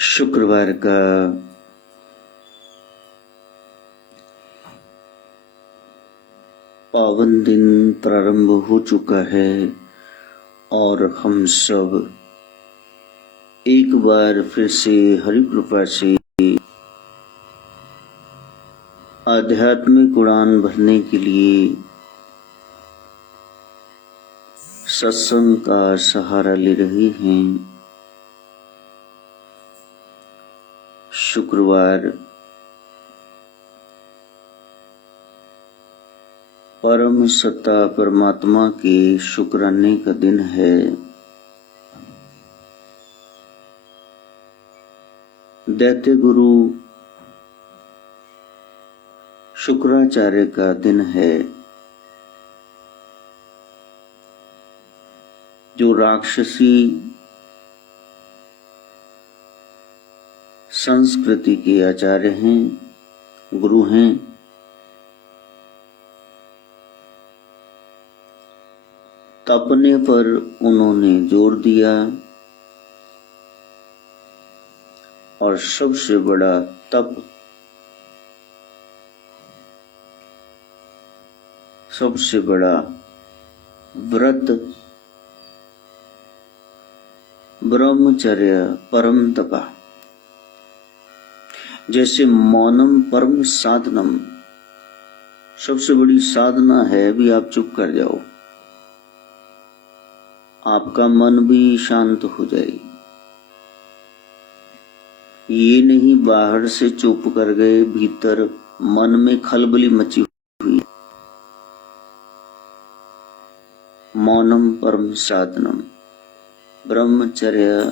शुक्रवार का पावन दिन प्रारंभ हो चुका है और हम सब एक बार फिर से हरि कृपा से आध्यात्मिक उड़ान भरने के लिए सत्संग का सहारा ले रहे हैं। शुक्रवार परम सत्ता परमात्मा के शुक्राने का दिन है। दैत्य गुरु शुक्राचार्य का दिन है, जो राक्षसी संस्कृति के आचार्य हैं, गुरु हैं। तपने पर उन्होंने जोर दिया और सबसे बड़ा तप, सबसे बड़ा व्रत ब्रह्मचर्य परम तपा। जैसे मौनम परम साधनम, सबसे बड़ी साधना है भी आप चुप कर जाओ, आपका मन भी शांत हो जाए। ये नहीं बाहर से चुप कर गए, भीतर मन में खलबली मची हुई। मौनम परम साधनम, ब्रह्मचर्य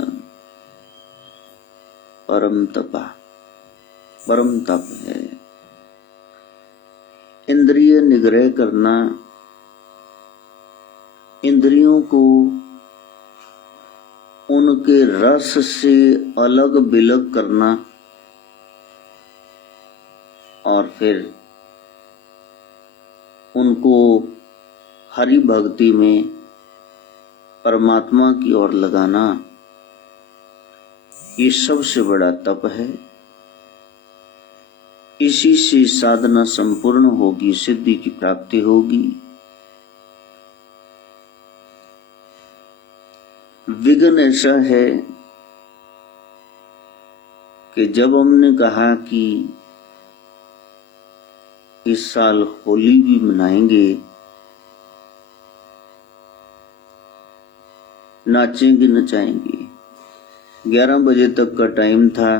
परम तपा, परम तप है। इंद्रिय निग्रह करना, इंद्रियों को उनके रस से अलग बिलग करना और फिर उनको हरि भक्ति में परमात्मा की ओर लगाना, ये सबसे बड़ा तप है। इसी से साधना संपूर्ण होगी, सिद्धि की प्राप्ति होगी। विघ्न ऐसा है कि जब हमने कहा कि इस साल होली भी मनाएंगे, नाचेंगे नचाएंगे, 11 बजे तक का टाइम था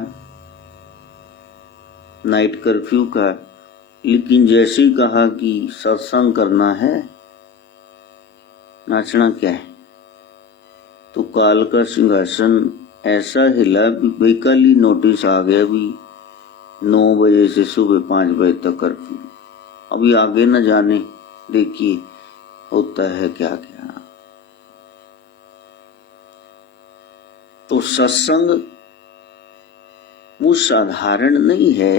नाइट कर्फ्यू का, लेकिन जैसे ही कहा कि सत्संग करना है, नाचना क्या है, तो काल का सिंहासन ऐसा हिला भी बेकाली नोटिस आ गया भी 9 बजे से सुबह 5 बजे तक कर्फ्यू। अभी आगे न जाने, देखिए होता है क्या क्या। तो सत्संग वो साधारण नहीं है।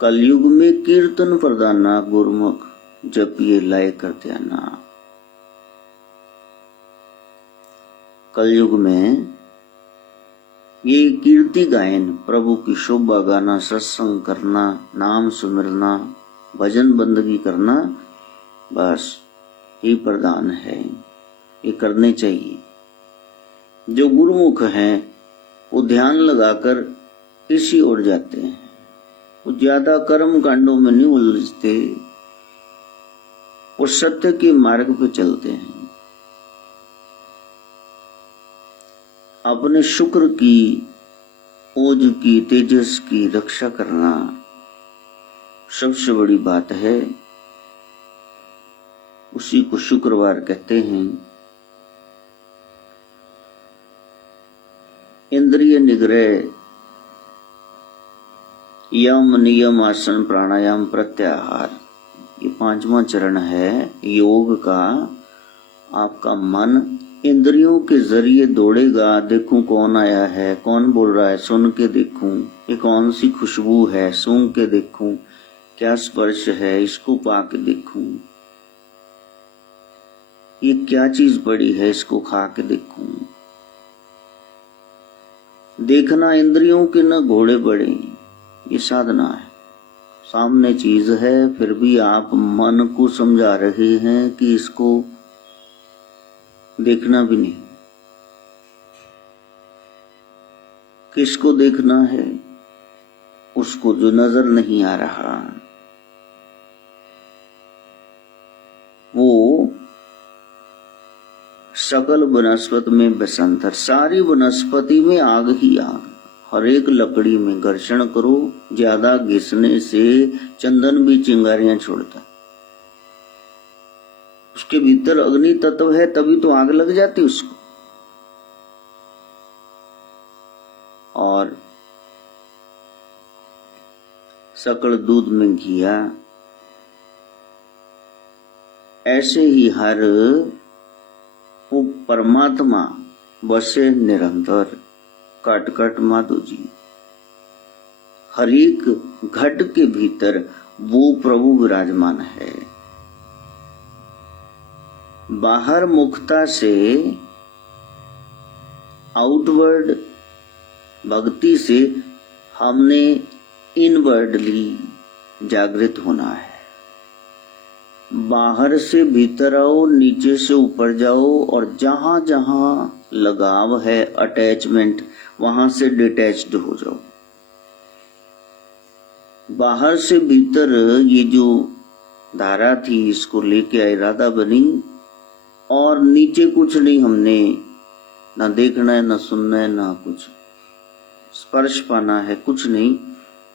कलयुग में कीर्तन प्रदाना गुरुमुख जपिए लाए कर ध्याना। कलयुग में ये कीर्ति गायन, प्रभु की शोभा गाना, सत्संग करना, नाम सुमिरना, भजन बंदगी करना, बस ही प्रदान है। ये करने चाहिए। जो गुरुमुख हैं वो ध्यान लगाकर इसी ओर जाते हैं, वो ज्यादा कर्म कांडों में नहीं उलझते, वो सत्य के मार्ग पे चलते हैं। अपने शुक्र की, ओज की, तेजस की रक्षा करना सबसे बड़ी बात है। उसी को शुक्रवार कहते हैं। इंद्रिय निग्रह, यम नियम आसन प्राणायाम प्रत्याहार, ये 5वां चरण है योग का। आपका मन इंद्रियों के जरिए दौड़ेगा, देखूं कौन आया है, कौन बोल रहा है, सुन के देखूं ये कौन सी खुशबू है, सूंघ के देखूं क्या स्पर्श है, इसको पा के देखूं ये क्या चीज पड़ी है, इसको खा के देखूं। देखना इंद्रियों के न घोड़े बड़े, ये साधना है। सामने चीज है फिर भी आप मन को समझा रहे हैं कि इसको देखना भी नहीं। किसको देखना है? उसको जो नजर नहीं आ रहा। वो सकल वनस्पति में बसंतर, सारी वनस्पति में आग ही आग। हर एक लकड़ी में घर्षण करो, ज्यादा घिसने से चंदन भी चिंगारियां छोड़ता। उसके भीतर अग्नि तत्व है तभी तो आग लग जाती उसको। और सकल दूध में घिया, ऐसे ही हर वो परमात्मा बसे निरंतर। कट कट माधो जी, हर एक घट के भीतर वो प्रभु विराजमान है। बाहर मुखता से, आउटवर्ड भक्ति से हमने इनवर्डली जागृत होना है। बाहर से भीतर आओ, नीचे से ऊपर जाओ, और जहां जहां लगाव है, अटैचमेंट, वहां से डिटैच्ड हो जाओ। बाहर से भीतर ये जो धारा थी इसको लेके इरादा बनी, और नीचे कुछ नहीं, हमने ना देखना है, ना सुनना है, ना कुछ स्पर्श पाना है, कुछ नहीं।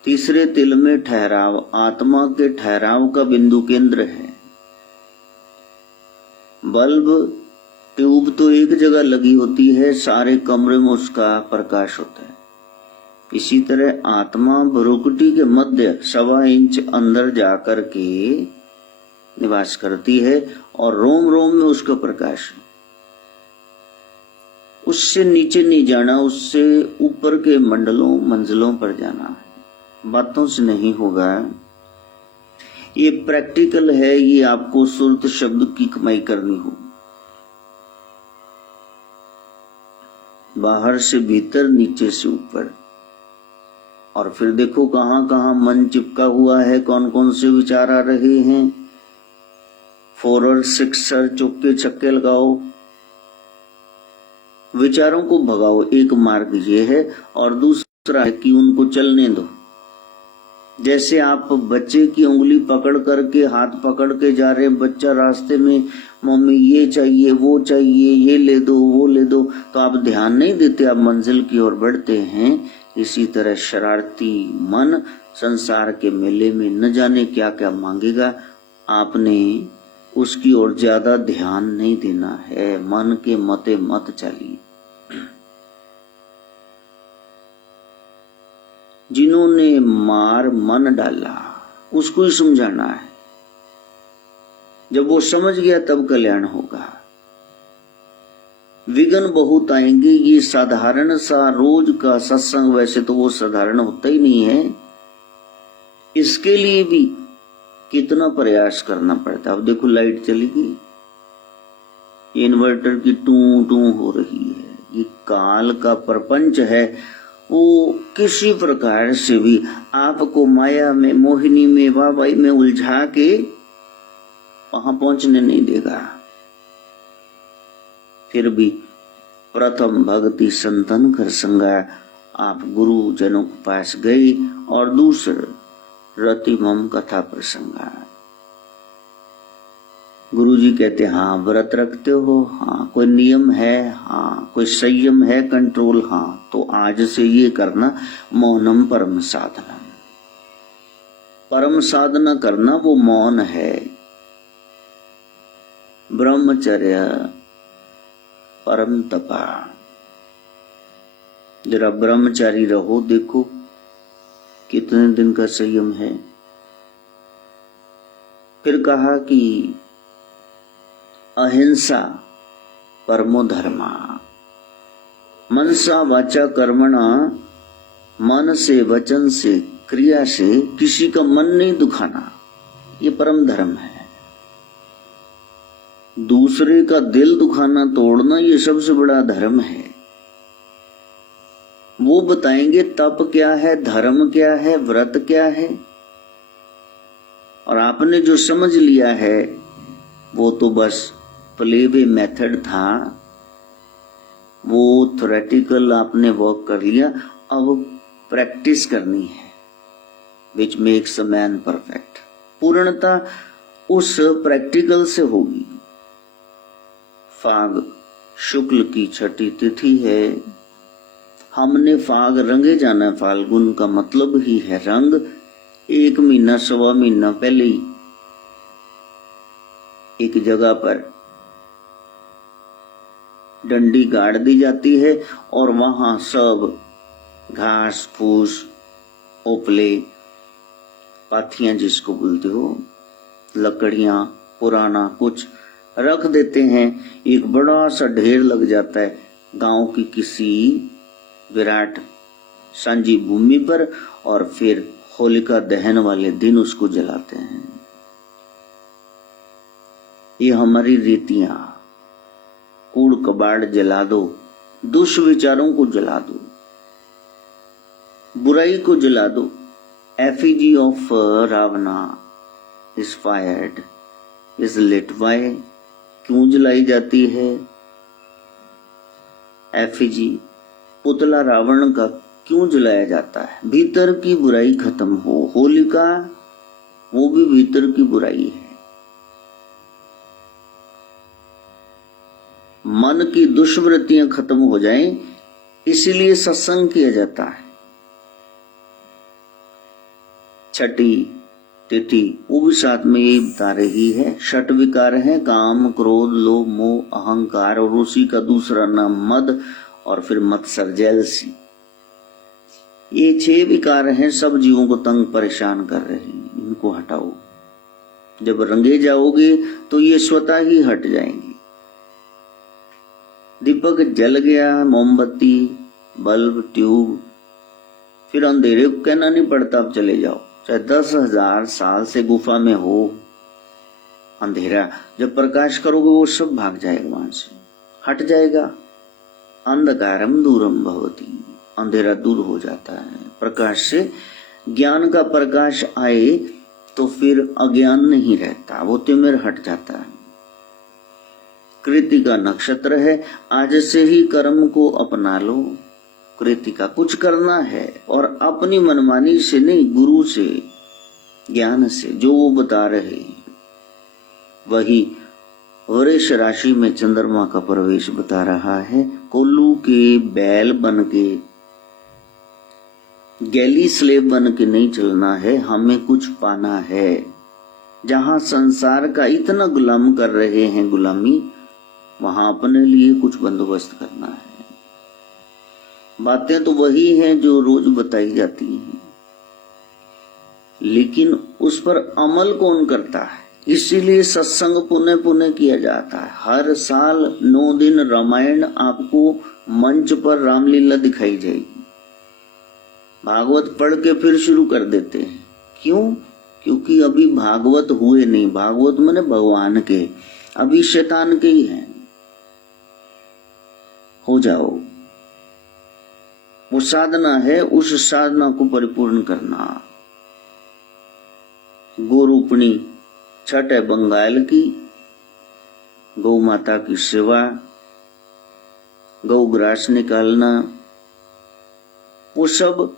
तीसरे तिल में ठहराव, आत्मा के ठहराव का बिंदु केंद्र है। बल्ब ट्यूब तो एक जगह लगी होती है, सारे कमरे में उसका प्रकाश होता है। इसी तरह आत्मा भ्रुकुटी के मध्य 1.25 इंच अंदर जाकर के निवास करती है, और रोम रोम में उसका प्रकाश है। उससे नीचे नहीं जाना, उससे ऊपर के मंडलों मंजिलों पर जाना है। बातों से नहीं होगा, ये प्रैक्टिकल है। ये आपको सुरत शब्द की कमाई करनी हो। बाहर से भीतर, नीचे से ऊपर। और फिर देखो कहां कहां मन चिपका हुआ है, कौन कौन से विचार आ रहे हैं। 4 और 6 चौके छक्के लगाओ, विचारों को भगाओ। एक मार्ग ये है, और दूसरा है कि उनको चलने दो। जैसे आप बच्चे की उंगली पकड़ करके, हाथ पकड़ के जा रहे, बच्चा रास्ते में मम्मी ये चाहिए, वो चाहिए, ये ले दो, वो ले दो, तो आप ध्यान नहीं देते, आप मंजिल की ओर बढ़ते हैं। इसी तरह शरारती मन संसार के मेले में न जाने क्या क्या मांगेगा, आपने उसकी ओर ज्यादा ध्यान नहीं देना है। मन के मते मत चलिए। जिन्होंने मार मन डाला उसको ही समझाना है। जब वो समझ गया तब कल्याण होगा। विघ्न बहुत आएंगे। ये साधारण सा रोज का सत्संग, वैसे तो वो साधारण होता ही नहीं है, इसके लिए भी कितना प्रयास करना पड़ता है। अब देखो लाइट चली गई, इन्वर्टर की टू टू हो रही है। ये काल का प्रपंच है, वो किसी प्रकार से भी आपको माया में, मोहिनी में, वाहवाही में उलझा के वहां पहुंचने नहीं देगा। फिर भी प्रथम भक्ति संतन कर संगा, आप गुरु जनों के पास गए। और दूसरा रति मम कथा प्रसंगा। गुरु जी कहते हाँ व्रत रखते हो, हाँ कोई नियम है, हाँ कोई संयम है, कंट्रोल, हाँ तो आज से ये करना। मौनम परम साधना, परम साधना करना वो मौन है। ब्रह्मचर्य परम तपा। जरा ब्रह्मचारी रहो, देखो कितने दिन का संयम है। फिर कहा कि अहिंसा परमो धर्मा। मनसा वाचा कर्मणा, मन से, वचन से, क्रिया से किसी का मन नहीं दुखाना, ये परम धर्म है। दूसरे का दिल दुखाना, तोड़ना, ये सबसे बड़ा धर्म है। वो बताएंगे तप क्या है, धर्म क्या है, व्रत क्या है। और आपने जो समझ लिया है वो तो बस प्ले वे मेथड था, वो थ्योरेटिकल आपने वर्क कर लिया। अब प्रैक्टिस करनी है, which makes a man perfect. पूर्णता उस प्रैक्टिकल से होगी। फाग शुक्ल की छठी तिथि है, हमने फाग रंगे जाना है। फाल्गुन का मतलब ही है रंग। 1 महीना 1.25 महीना पहले ही एक जगह पर डंडी गाड़ दी जाती है और वहां सब घास फूस, ओपले, पाथियां जिसको बोलते हो, लकड़ियां, पुराना कुछ रख देते हैं। एक बड़ा सा ढेर लग जाता है गांव की किसी विराट सांझी भूमि पर, और फिर होलिका दहन वाले दिन उसको जलाते हैं। ये हमारी रीतियां। कूड़ कबाड़ जला दो, दुष्विचारों को जला दो, बुराई को जला दो। Effigy of Ravana is fired is lit. Why, क्यों जलाई जाती है एफिजी, पुतला रावण का क्यों जलाया जाता है? भीतर की बुराई खत्म हो। होलिका वो भी भीतर की बुराई है, मन की दुष्वृत्तियां खत्म हो जाएं, इसीलिए सत्संग किया जाता है। छठी तिथि वो भी साथ में यही बता रही है। षट विकार है, काम क्रोध लोभ मोह अहंकार, और उसी का दूसरा नाम मद, और फिर मत्सर जेलसी। ये 6 विकार हैं, सब जीवों को तंग परेशान कर रहे हैं। इनको हटाओ। जब रंगे जाओगे तो ये स्वतः ही हट जाएंगे। दीपक जल गया, मोमबत्ती, बल्ब, ट्यूब, फिर अंधेरे को कहना नहीं पड़ता अब चले जाओ। चाहे 10,000 साल से गुफा में हो अंधेरा, जब प्रकाश करोगे वो सब भाग जाएगा, वहां से हट जाएगा। अंधकारम दूरम भवति, अंधेरा दूर हो जाता है प्रकाश से। ज्ञान का प्रकाश आए तो फिर अज्ञान नहीं रहता, वो तिमिर हट जाता है। कृतिका नक्षत्र है, आज से ही कर्म को अपना लो। कृतिका कुछ करना है, और अपनी मनमानी से नहीं, गुरु से, ज्ञान से, जो वो बता रहे हैं वही। वृष राशि में चंद्रमा का प्रवेश बता रहा है। कोल्लू के बैल बन के, गैली स्लेव बन के नहीं चलना है, हमें कुछ पाना है। जहां संसार का इतना गुलाम कर रहे हैं गुलामी, वहां अपने लिए कुछ बंदोबस्त करना है। बातें तो वही हैं जो रोज बताई जाती हैं, लेकिन उस पर अमल कौन करता है? इसीलिए सत्संग पुनः पुनः किया जाता है। हर साल 9 दिन रामायण आपको मंच पर रामलीला दिखाई जाएगी। भागवत पढ़ के फिर शुरू कर देते हैं। क्यों? क्योंकि अभी भागवत हुए नहीं। भागवत माने भगवान के, अभी शैतान के ही हैं। हो जाओ, वो साधना है, उस साधना को परिपूर्ण करना। गोरूपणी छठ है बंगाल की, गौ माता की सेवा, गौ ग्रास निकालना, वो सब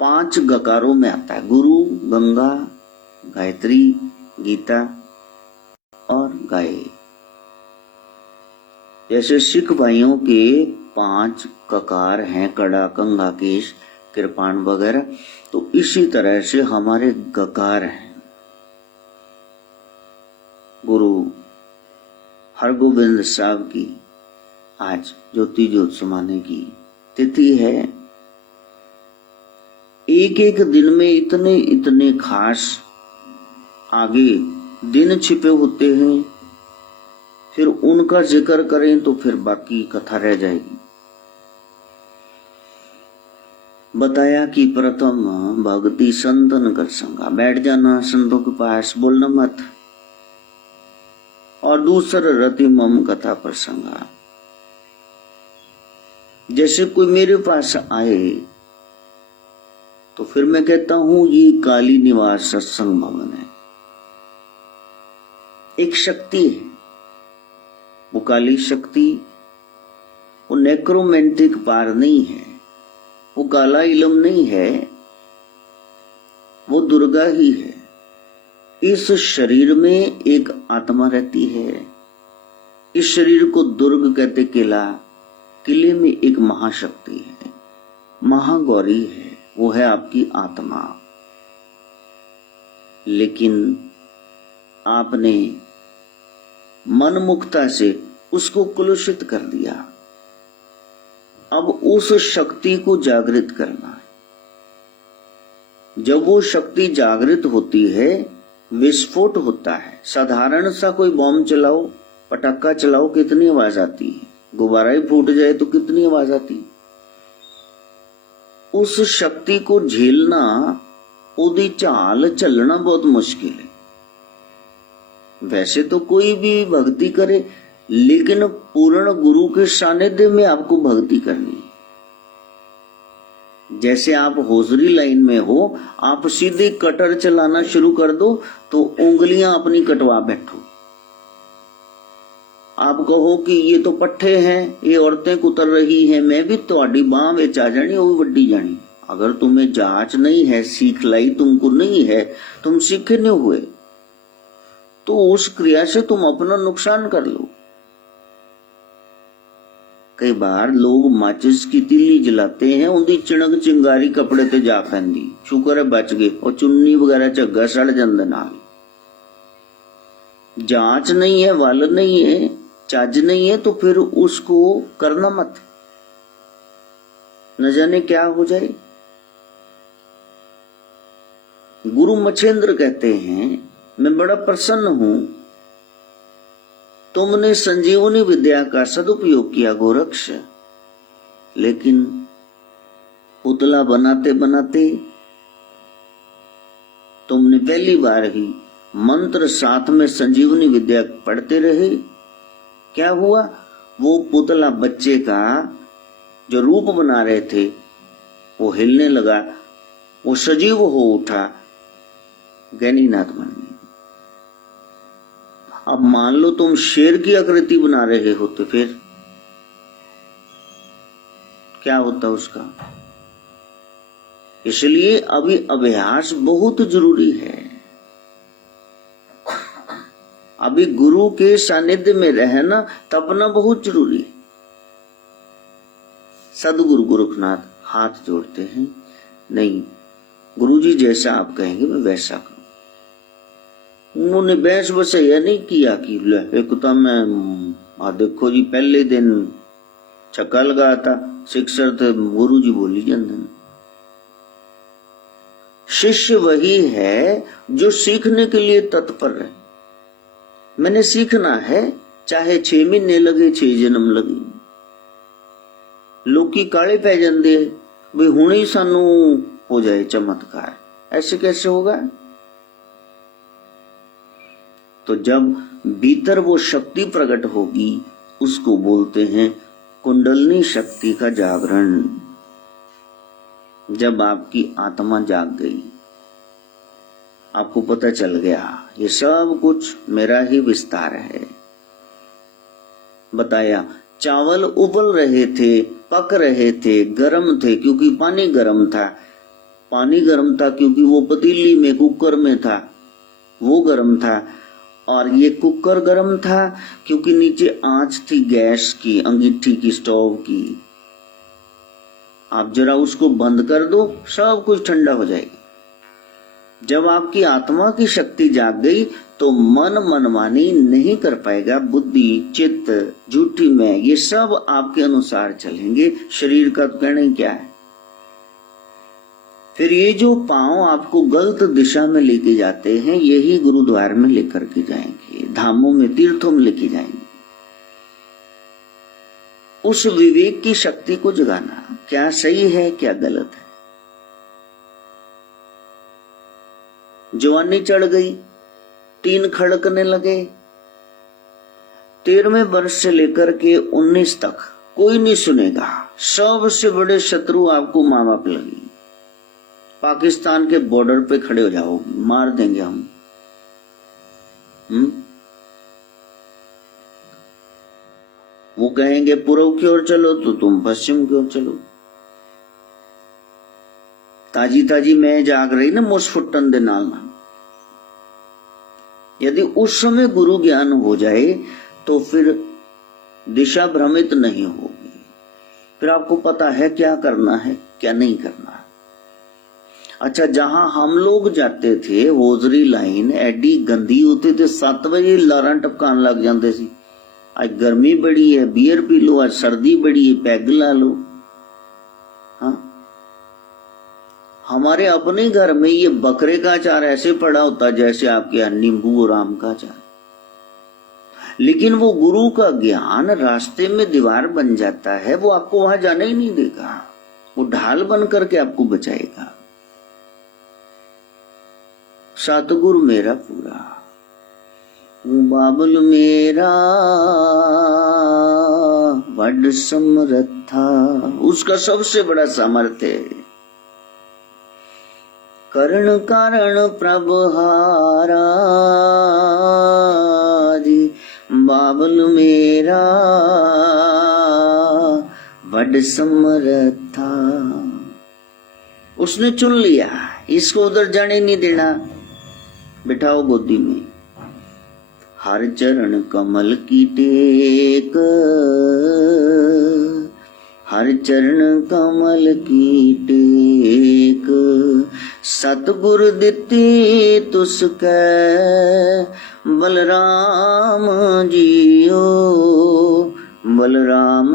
5 गकारों में आता है। गुरु, गंगा, गायत्री, गीता और गाय। जैसे सिख भाइयों के 5 ककार हैं, कड़ा, कंगा, केश, कृपाण वगैरह, तो इसी तरह से हमारे गकार हैं। गुरु हरगोविंद साहब की आज ज्योति ज्योत समाने की तिथि है। एक एक दिन में इतने इतने खास आगे दिन छिपे होते हैं, फिर उनका जिक्र करें तो फिर बाकी कथा रह जाएगी। बताया कि प्रथम भक्ति संतन कर संगा, बैठ जाना संतों के पास, बोलना मत। और दूसरा रति मम कथा प्रसंगा, जैसे कोई मेरे पास आए तो फिर मैं कहता हूं ये काली निवास सत्संग भवन है। एक शक्ति है, वो काली शक्ति, वो नेक्रोमेंटिक पार नहीं है, वो काला इलम नहीं है, वो दुर्गा ही है। इस शरीर में एक आत्मा रहती है। इस शरीर को दुर्ग कहते, किले में एक महाशक्ति है, महागौरी है, वो है आपकी आत्मा। लेकिन आपने मनमुखता से उसको कलुषित कर दिया। अब उस शक्ति को जागृत करना है। जब वो शक्ति जागृत होती है, विस्फोट होता है। साधारण सा कोई बॉम्ब चलाओ, पटाखा चलाओ, कितनी आवाज आती है। गुब्बारा ही फूट जाए तो कितनी आवाज आती है। उस शक्ति को झेलना, उदी चाल चलना बहुत मुश्किल है। वैसे तो कोई भी भक्ति करे, लेकिन पूर्ण गुरु के सानिध्य में आपको भक्ति करनी है। जैसे आप होजरी लाइन में हो, आप सीधे कटर चलाना शुरू कर दो तो उंगलियां अपनी कटवा बैठो। आप कहो कि ये तो पट्ठे हैं, ये औरतें कुतर रही हैं, मैं भी थोड़ी बांह विच आ जानी, वो वड्डी जानी। अगर तुम्हें जांच नहीं है, सीख लाई तुमको नहीं है, तुम सीखे नहीं हुए, तो उस क्रिया से तुम अपना नुकसान कर लो। कई बार लोग माचिस की तिल्ली जलाते हैं, उनकी चिणक चिंगारी कपड़े ते जा पैंदी, शुक्र है बच गए, और चुन्नी वगैरह झग्गा सड़ जांदे नाल। जांच नहीं है, वल नहीं है, चज नहीं है, तो फिर उसको करना मत, न जाने क्या हो जाए। गुरु मच्छेंद्र कहते हैं, मैं बड़ा प्रसन्न हूं, तुमने संजीवनी विद्या का सदुपयोग किया गोरक्ष। लेकिन पुतला बनाते बनाते तुमने पहली बार ही मंत्र साथ में संजीवनी विद्या पढ़ते रहे। क्या हुआ? वो पुतला बच्चे का जो रूप बना रहे थे वो हिलने लगा, वो सजीव हो उठा, गैनीनाथ बन गई। अब मान लो तुम शेर की आकृति बना रहे हो तो फिर क्या होता उसका? इसलिए अभी अभ्यास बहुत जरूरी है। अभी गुरु के सानिध्य में रहना तपना बहुत जरूरी है। सदगुरु गोरखनाथ हाथ जोड़ते हैं, नहीं गुरुजी जैसा आप कहेंगे मैं वैसा करूं। उन्होंने बहस बसैया नहीं किया कि एक तो मैं देखो जी पहले दिन छक्का लगाया था, शिक्षक थे गुरु जी बोली जाते। शिष्य वही है जो सीखने के लिए तत्पर है। मैंने सीखना है, चाहे 6 महीने लगे, 6 जन्म लगे। लोग की काले पै जाते भाई हुणे ही सानू हो जाए चमत्कार, ऐसे कैसे होगा? तो जब भीतर वो शक्ति प्रकट होगी, उसको बोलते हैं कुंडलनी शक्ति का जागरण। जब आपकी आत्मा जाग गई, आपको पता चल गया ये सब कुछ मेरा ही विस्तार है। बताया चावल उबल रहे थे, पक रहे थे, गर्म थे क्योंकि पानी गर्म था। पानी गर्म था क्योंकि वो पतीली में कुकर में था, वो गर्म था। और ये कुकर गर्म था क्योंकि नीचे आंच थी गैस की, अंगीठी की, स्टोव की। आप जरा उसको बंद कर दो, सब कुछ ठंडा हो जाएगा। जब आपकी आत्मा की शक्ति जाग गई तो मन मनमानी नहीं कर पाएगा। बुद्धि, चित्त, झूठी मैं, ये सब आपके अनुसार चलेंगे। शरीर का तो कहना ही क्या है। फिर ये जो पांव आपको गलत दिशा में लेके जाते हैं, यही गुरुद्वार में लेकर के जाएंगे, धामों में, तीर्थों में लेके जाएंगे। उस विवेक की शक्ति को जगाना, क्या सही है क्या गलत है। जवानी चढ़ गई, 3 खड़कने लगे। 13वें वर्ष से लेकर के 19 तक कोई नहीं सुनेगा। सबसे बड़े शत्रु आपको माँ बाप लगे। पाकिस्तान के बॉर्डर पे खड़े हो जाओ, मार देंगे हम। वो कहेंगे पूर्व की ओर चलो तो तुम पश्चिम की ओर चलो। ताजी ताजी मैं जाग रही ना मुस्फुटन दे नाल ना। यदि उस समय गुरु ज्ञान हो जाए तो फिर दिशा भ्रमित नहीं होगी। फिर आपको पता है क्या करना है क्या नहीं करना है। अच्छा, जहां हम लोग जाते थे होजरी लाइन एडी गंदी होती थी, 7 बजे लारा टपकान लग जाते सी। आज गर्मी बड़ी है, बियर पी लो। आज सर्दी बड़ी है, पैग ला लो। हाँ, हमारे अपने घर में ये बकरे का अचार ऐसे पड़ा होता जैसे आपके यहाँ नींबू और आम का अचार। लेकिन वो गुरु का ज्ञान रास्ते में दीवार बन जाता है, वो आपको वहां जाने ही नहीं देगा। वो ढाल बन करके आपको बचाएगा। सतगुर मेरा पूरा, बाबुल मेरा वड समर्था, उसका सबसे बड़ा सामर्थ्य है। करण कारण प्रभहारा जी, बाबुल मेरा वड समर्था। उसने चुन लिया, इसको उधर जाने नहीं देना। बिठाओ गोदी में। हर चरण कमल की टेक, हर चरण कमल की टेक, सतगुर दिती तुसकै बलराम जियो, बलराम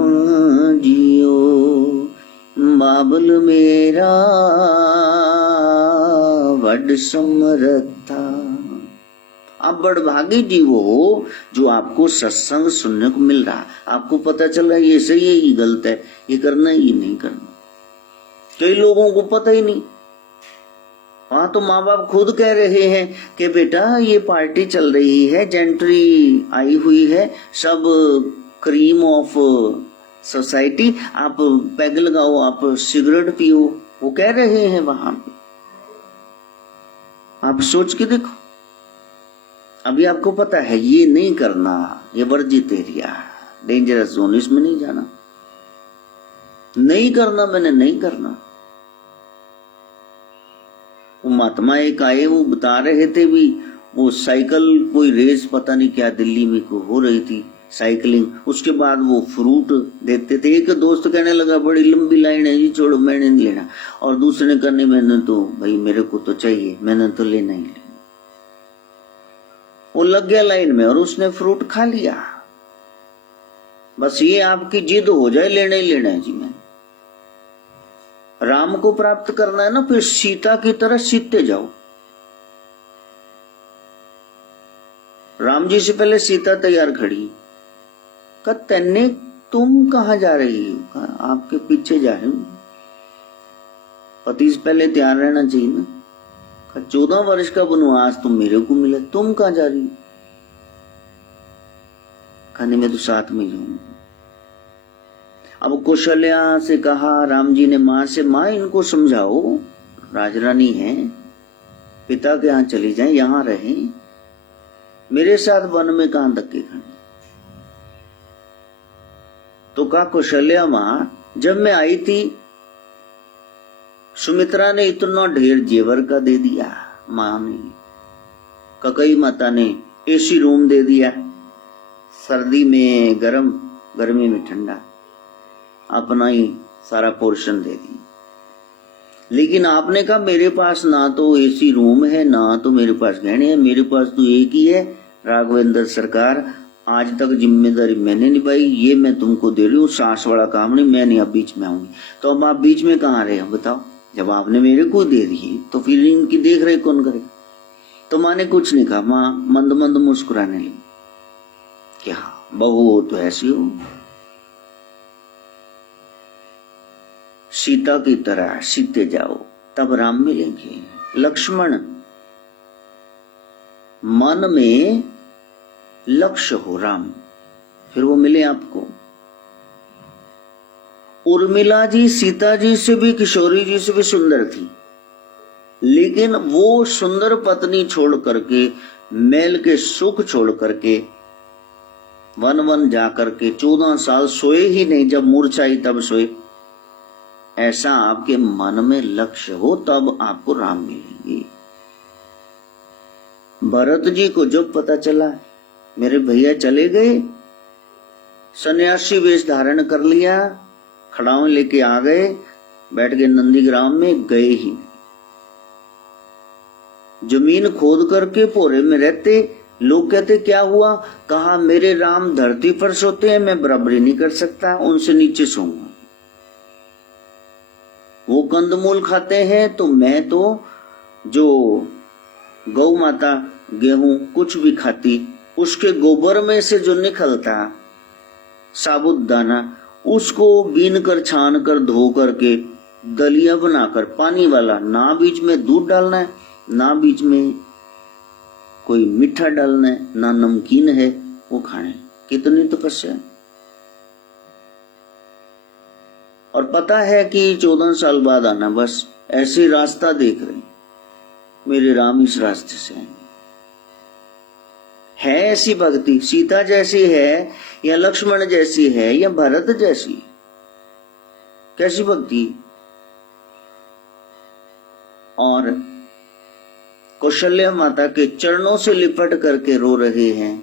जियो, बाबुल मेरा वड समर्था। आप बड़भागी जीव हो जो आपको सत्संग सुनने को मिल रहा। आपको पता चल रहा है ये सही है, ये गलत है, ये करना है, ये नहीं करना। कई लोगों को पता ही नहीं। वहां तो माँ बाप खुद कह रहे हैं कि बेटा ये पार्टी चल रही है, जेंट्री आई हुई है, सब क्रीम ऑफ सोसाइटी, आप पैग लगाओ, आप सिगरेट पियो। वो कह रहे हैं वहां पे। आप सोच के देखो। अभी आपको पता है ये नहीं करना, ये वर्जित एरिया, डेंजरस जोन, इसमें नहीं जाना, नहीं करना, मैंने नहीं करना। वो महात्मा एक आए, वो बता रहे थे भी, वो साइकिल कोई रेस पता नहीं क्या दिल्ली में को हो रही थी साइकिलिंग, उसके बाद वो फ्रूट देते थे। एक दोस्त कहने लगा बड़ी लंबी लाइन है जी, छोड़ो मैंने नहीं लेना। और दूसरे ने कहने मैंने तो भाई मेरे को तो चाहिए, मैंने तो लेना ही लेना। वो लग गया लाइन में और उसने फ्रूट खा लिया। बस ये आपकी जिद हो जाए लेना ही लेना है जी। मैं राम को प्राप्त करना है ना, फिर सीता की तरह सीते जाओ। राम जी से पहले सीता तैयार खड़ी। कहा तन्ने तुम कहां जा रही हो? कहा आपके पीछे जा रही हूं। पति से पहले तैयार रहना चाहिए ना। 14 वर्ष का वनवास तुम मेरे को मिला, तुम कहां जा रही हो? कहने में तो साथ में जाऊंगी। अब कौशल्या से कहा राम जी ने मां से, मां इनको समझाओ, राजरानी है, पिता के यहां चली जाएं, यहां रहें, मेरे साथ वन में कहां धक्के खाने। तो कहा कौशल्या मां, जब मैं आई थी सुमित्रा ने इतना ढेर जेवर का दे दिया, मां ने, ककई माता ने एसी रूम दे दिया, सर्दी में गर्म, गर्मी में ठंडा, अपना ही सारा पोर्शन दे दिया। लेकिन आपने कहा मेरे पास ना तो एसी रूम है, ना तो मेरे पास गहने हैं, मेरे पास तो एक ही है, राघवेंद्र सरकार, आज तक जिम्मेदारी मैंने निभाई, ये मैं तुमको दे रही हूँ, सास वाला काम नहीं, मैं नहीं अब बीच में आऊंगी। तो अब आप बीच में कहाँ रहे बताओ? जब आपने मेरे को दे दी तो फिर इनकी देख रेख कौन करे? तो माँ ने कुछ नहीं कहा। माँ मंद मंद मुस्कुराने लगी कि हाँ बहू हो तो ऐसी हो, सीता की तरह सीते जाओ, तब राम मिलेंगे। लक्ष्मण, मन में लक्ष्य हो राम, फिर वो मिले आपको। उर्मिला जी सीता जी से भी, किशोरी जी से भी सुंदर थी, लेकिन वो सुंदर पत्नी छोड़ करके, मैल के सुख छोड़ करके, वन वन जाकर के 14 साल सोए ही नहीं, जब मूर्छा आई तब सोए। ऐसा आपके मन में लक्ष्य हो तब आपको राम मिलेंगे। भरत जी को जब पता चला मेरे भैया चले गए, सन्यासी वेश धारण कर लिया, खड़ाऊ लेके आ गए, बैठ गए नंदीग्राम में, गए ही जमीन खोद करके पोरे में रहते। लोग कहते क्या हुआ? कहा मेरे राम धरती पर सोते हैं, मैं बराबरी नहीं कर सकता, उनसे नीचे सोऊंगा। वो कंदमूल खाते हैं तो मैं तो जो गौ माता गेहूं कुछ भी खाती, उसके गोबर में से जो निकलता साबुत दाना, उसको बीन कर छान कर धो करके दलिया बनाकर, पानी वाला, ना बीच में दूध डालना है, ना बीच में कोई मीठा डालना है, ना नमकीन है, वो खाने। कितनी तपस्या है। और पता है कि 14 साल बाद आना, बस ऐसे रास्ता देख रहे मेरे राम इस रास्ते से आएंगे। है ऐसी भक्ति सीता जैसी है या लक्ष्मण जैसी है या भरत जैसी? कैसी भक्ति? और कौशल्या माता के चरणों से लिपट करके रो रहे हैं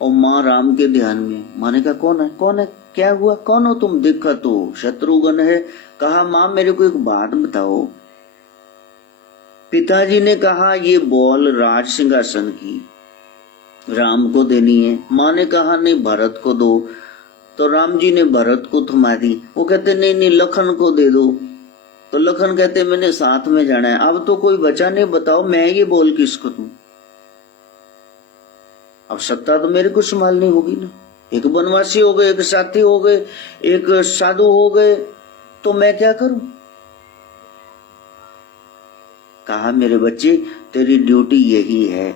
और माँ राम के ध्यान में। माँ ने कहा कौन है, कौन है, क्या हुआ, कौन हो तुम? देखा तो शत्रुघ्न है। कहा माँ मेरे को एक बात बताओ। पिताजी ने कहा ये बॉल राज सिंहासन की राम को देनी है। माँ ने कहा नहीं भरत को दो, तो राम जी ने भरत को थमा दी। वो कहते नहीं नहीं लखन को दे दो, तो लखन कहते मैंने साथ में जाना है। अब तो कोई बचा नहीं, बताओ मैं ये बोल किसको दूं? अब सत्ता तो मेरे को संभालनी होगी ना। एक वनवासी हो गए, एक साथी हो गए, एक साधु हो गए, तो मैं क्या करूं? कहा मेरे बच्चे तेरी ड्यूटी यही है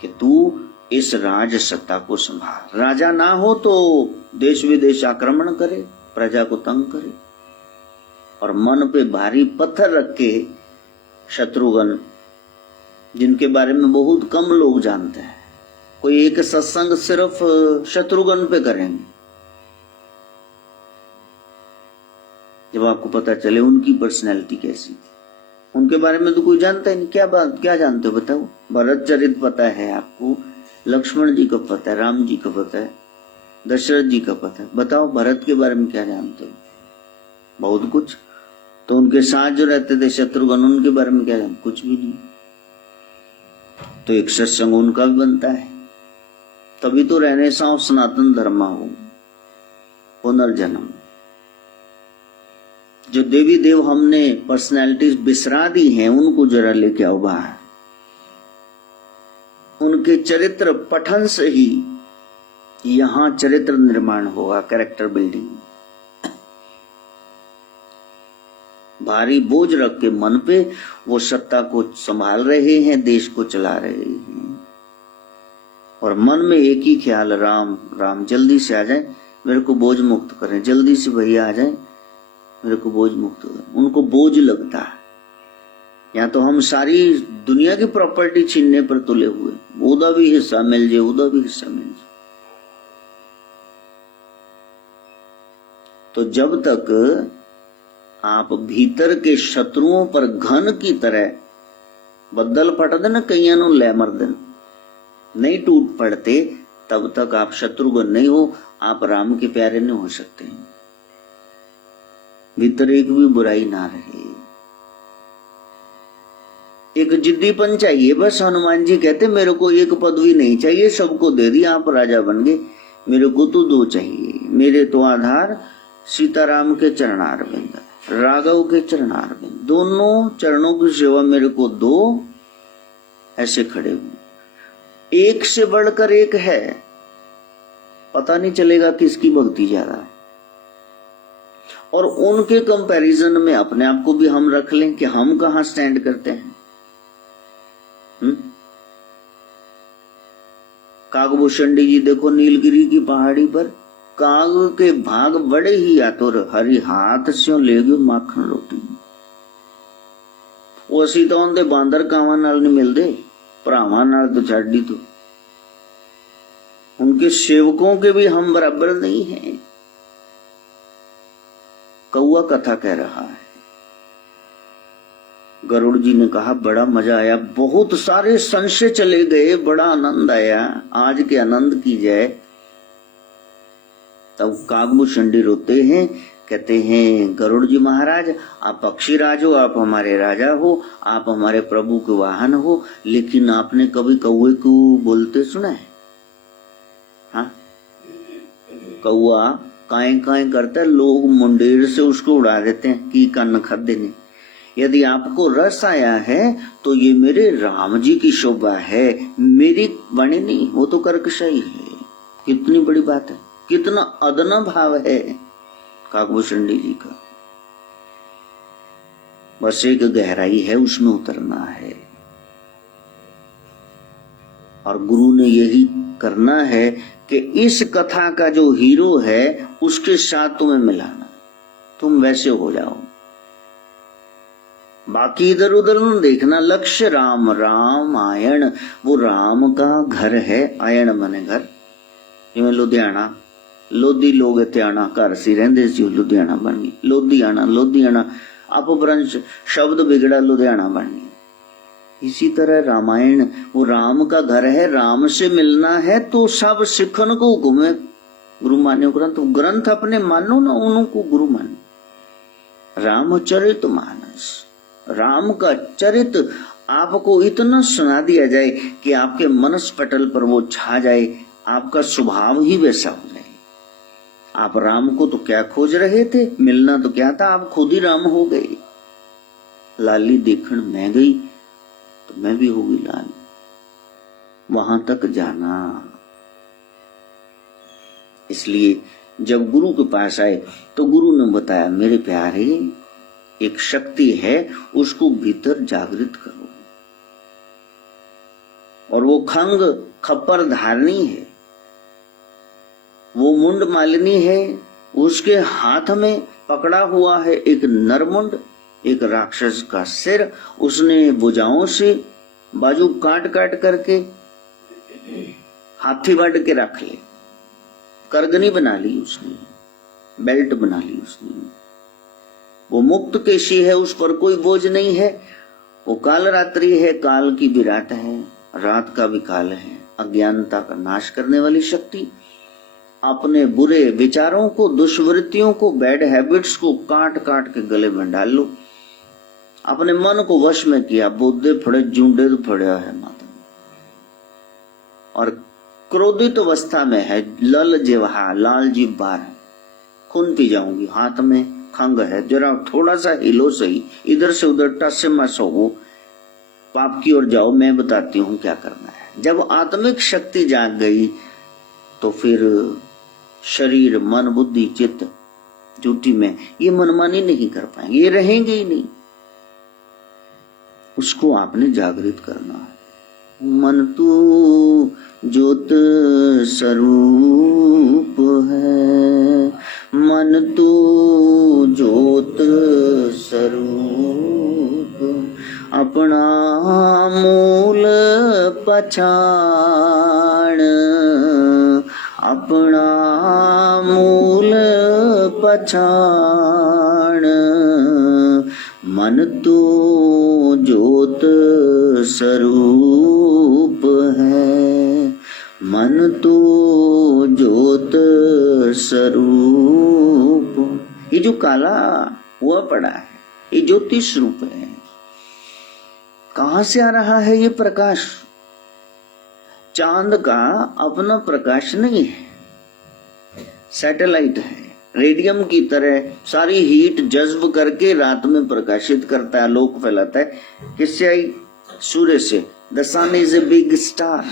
कि तू इस राज सत्ता को संभाल। राजा ना हो तो देश विदेश आक्रमण करे, प्रजा को तंग करे, और मन पे भारी पत्थर रख के शत्रुघ्न, जिनके बारे में बहुत कम लोग जानते हैं, कोई एक सत्संग सिर्फ शत्रुघ्न पे करेंगे, जब आपको पता चले उनकी पर्सनैलिटी कैसी थी। उनके बारे में तो कोई जानता ही नहीं। क्या बात, क्या जानते हो बताओ? भरत चरित पता है आपको, लक्ष्मण जी का पता है, राम जी का पता है, दशरथ जी का पता है। बताओ भरत के बारे में क्या जानते हो? बहुत कुछ। तो उनके साथ जो रहते थे शत्रुघ्न, उनके बारे में क्या जानते? कुछ भी नहीं। तो एक सत्संग उनका भी बनता है, तभी तो रहने साव सनातन धर्म हो, पुनर्जन्म। जो देवी देव हमने पर्सनैलिटीज बिसरा दी हैं, उनको जरा लेके आओ बाहर। उनके चरित्र पठन से ही यहां चरित्र निर्माण होगा, कैरेक्टर बिल्डिंग। भारी बोझ रख के मन पे वो सत्ता को संभाल रहे हैं, देश को चला रहे हैं, और मन में एक ही ख्याल, राम राम जल्दी से आ जाए, मेरे को बोझ मुक्त करें, जल्दी से भैया आ जाए, मेरे को बोझ मुक्त करें। उनको बोझ लगता है, या तो हम सारी दुनिया की प्रॉपर्टी छीनने पर तुले हुए, उदा भी हिस्सा मिल जाए, उदा भी हिस्सा मिल जाए। तो जब तक आप भीतर के शत्रुओं पर घन की तरह बदल पट देना, कईयां नु ले मर देन, नहीं टूट पड़ते, तब तक आप शत्रुघ्न नहीं हो, आप राम के प्यारे नहीं हो सकते। भीतर एक भी बुराई ना रहे, एक जिद्दीपन चाहिए बस। हनुमान जी कहते मेरे को एक पदवी नहीं चाहिए, सबको दे दी, आप राजा बन गए, मेरे को तो दो चाहिए। मेरे तो आधार सीताराम के चरणारविंद, राघव के चरणारविंद, दोनों चरणों की सेवा मेरे को दो। ऐसे खड़े हुए, एक से बढ़कर एक है, पता नहीं चलेगा किसकी भक्ति ज्यादा है। और उनके कंपैरिजन में अपने आप को भी हम रख लें कि हम कहां स्टैंड करते हैं। काकभूषण जी देखो नीलगिरी की पहाड़ी पर काग के भाग बड़े ही आतुर, हरी हाथ से ले गयो माखन रोटी। वो असी तो उनके बांदर कावां नाल नहीं मिलते, भरावां नाल तो छड्ड दी। तो उनके सेवकों के भी हम बराबर नहीं हैं। कौआ कथा कह रहा है। गरुड़ जी ने कहा बड़ा मजा आया, बहुत सारे संशय चले गए, बड़ा आनंद आया, आज के आनंद की जाए। तब कागभूषणी रोते हैं, कहते हैं गरुड़ जी महाराज आप पक्षीराज हो, आप हमारे राजा हो, आप हमारे प्रभु के वाहन हो, लेकिन आपने कभी कौए को बोलते सुना है? हाँ, कौआ काएं काएं करता है, लोग मुंडेर से उसको उड़ा देते हैं कि कन्न खद्दे ने। यदि आपको रस आया है तो ये मेरे राम जी की शोभा है, मेरी वाणी नहीं, वो तो कर्कशाही है। कितनी बड़ी बात है, कितना अदना भाव है कागभूषणी जी का। बस एक गहराई है, उसमें उतरना है और गुरु ने यही करना है कि इस कथा का जो हीरो है उसके साथ तुम्हें मिलाना, तुम वैसे हो जाओ। बाकी इधर उधर न देखना, लक्ष्य राम। राम आयण, वो राम का घर है। आयण माने घर, जिवें लुधियाना लोधी लोग इत्थे आना घर सी रहिंदे सी, लुधियाना बन गई। लोधियाना अपभ्रंश शब्द बिगड़ा, लुधियाना बन गई। इसी तरह रामायण वो राम का घर है, राम से मिलना है तो सब सिखन को हुक्म है गुरु मान्यो ग्रंथ। ग्रंथ अपने मानो ना, उनको गुरु मानो। रामचरित मानस, राम का चरित आपको इतना सुना दिया जाए कि आपके मनस पटल पर वो छा जाए, आपका स्वभाव ही वैसा हो जाए। आप राम को तो क्या खोज रहे थे, मिलना तो क्या था, आप खुद ही राम हो गए। लाली देखण मैं गई तो मैं भी होगी लाल, वहां तक जाना। इसलिए जब गुरु के पास आए तो गुरु ने बताया मेरे प्यारे एक शक्ति है, उसको भीतर जागृत करो। और वो खंग खप्पर धारनी है, वो मुंड मालिनी है, उसके हाथ में पकड़ा हुआ है एक नरमुंड, एक राक्षस का सिर। उसने भुजाओं से बाजू काट काट करके हाथी बांध के रख ले, करगनी बना ली उसने, बेल्ट बना ली उसने। वो मुक्त केशी है, उस पर कोई बोझ नहीं है। वो काल रात्रि है, काल की विराट है, रात का भी काल है। अज्ञानता का नाश करने वाली शक्ति। अपने बुरे विचारों को, दुष्वृत्तियों को, बैड हैबिट्स को काट काट के गले में डाल लो। अपने मन को वश में किया, बोधे फड़े जूंडे तो फड़या है माता। और क्रोधित अवस्था में है, लल जिह्वा, लाल जिह्वा है, खून पी जाऊंगी, हाथ में खंग है, जरा थोड़ा सा हिलो सही, इधर से उधर टस मस हो, पाप की ओर जाओ, मैं बताती हूं क्या करना है। जब आत्मिक शक्ति जाग गई तो फिर शरीर, मन, बुद्धि, चित्त झूठी में ये मनमानी नहीं कर पाएंगे, ये रहेंगे ही नहीं। उसको आपने जागृत करना है। मन तू ज्योत स्वरूप है, मन तू ज्योत स्वरूप, अपना मूल पछाण, अपना मूल पछाण। मन तो ज्योत स्वरूप है, मन तो ज्योत स्वरूप। ये जो काला हुआ पड़ा है ये ज्योतिष रूप है। कहां से आ रहा है ये प्रकाश? चांद का अपना प्रकाश नहीं है, सैटेलाइट है, रेडियम की तरह सारी हीट जज्ब करके रात में प्रकाशित करता है, आलोक फैलाता है। किससे आई? सूर्य से। The sun is a big star.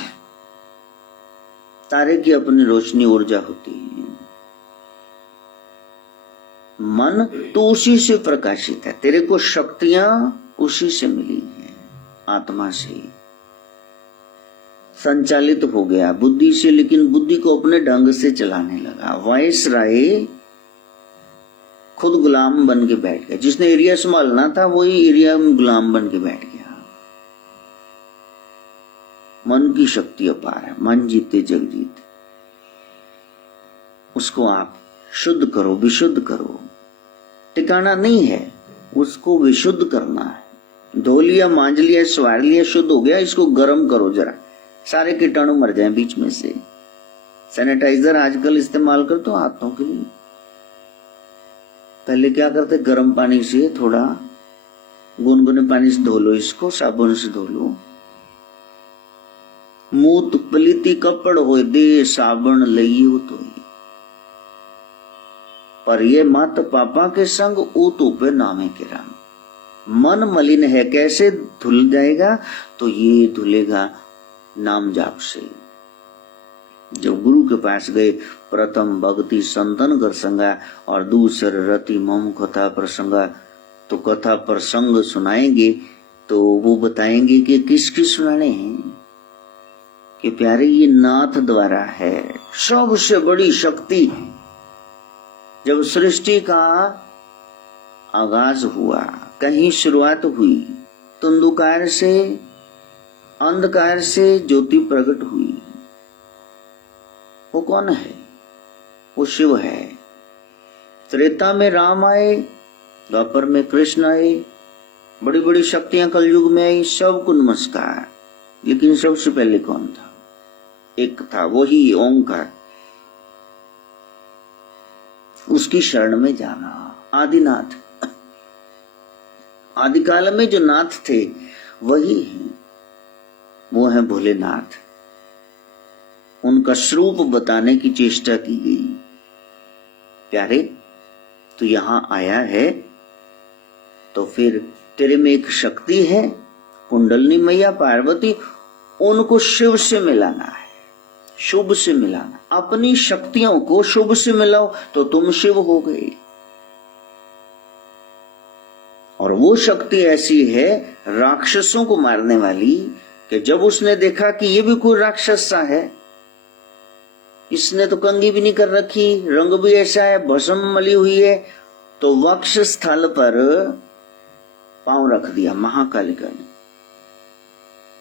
तारे की अपनी रोशनी ऊर्जा होती है। मन तो उसी से प्रकाशित है, तेरे को शक्तियां उसी से मिली हैं, आत्मा से। संचालित हो गया बुद्धि से, लेकिन बुद्धि को अपने ढंग से चलाने लगा। वायसराय खुद गुलाम बन के बैठ गया। जिसने एरिया संभालना था वही एरिया में गुलाम बन के बैठ गया। मन की शक्ति अपार है, मन जीते जग जीते। उसको आप शुद्ध करो, विशुद्ध करो। टिकाना नहीं है, उसको विशुद्ध करना है। धो लिया, मांज लिया, सवार लिया, शुद्ध हो गया, इसको गर्म करो जरा, सारे कीटाणु मर जाएं बीच में से। सैनिटाइजर आजकल इस्तेमाल करते हो हाथों के लिए। पहले क्या करते, गर्म पानी से थोड़ा गुनगुने पानी से धो लो, इसको साबुन से धो लो। मूत पलीती कपड़ होए दे साबुन लइयो तो, पर ये मत पापा के संग ऊतू पे नामे के राम। मन मलिन है, कैसे धुल जाएगा, तो ये धुलेगा नाम जाप से। जब गुरु के पास गए, प्रथम भक्ति संतन कर संगा और दूसर रति मम कथा प्रसंगा। तो कथा प्रसंग सुनाएंगे तो वो बताएंगे कि किसकी सुनाने हैं कि प्यारे ये नाथ द्वारा है। सबसे बड़ी शक्ति जब सृष्टि का आगाज हुआ, कहीं शुरुआत हुई, तो अंधकार से, अंधकार से ज्योति प्रकट हुई। वो कौन है? वो शिव है। त्रेता में राम आए, द्वापर में कृष्ण आए, बड़ी बड़ी शक्तियां कलयुग में आई, सबको नमस्कार। लेकिन सबसे पहले कौन था? एक था, वही ओंकार। उसकी शरण में जाना। आदिनाथ, आदिकाल में जो नाथ थे वही हैं, वो है भोलेनाथ। उनका स्वरूप बताने की चेष्टा की गई। प्यारे, तू यहां आया है तो फिर तेरे में एक शक्ति है, कुंडलनी मैया पार्वती, उनको शिव से मिलाना है, शुभ से मिलाना। अपनी शक्तियों को शुभ से मिलाओ तो तुम शिव हो गए। और वो शक्ति ऐसी है राक्षसों को मारने वाली कि जब उसने देखा कि ये भी कोई राक्षस सा है, इसने तो कंघी भी नहीं कर रखी, रंग भी ऐसा है, भस्म मली हुई है, तो वक्ष स्थल पर पांव रख दिया महाकालिका ने।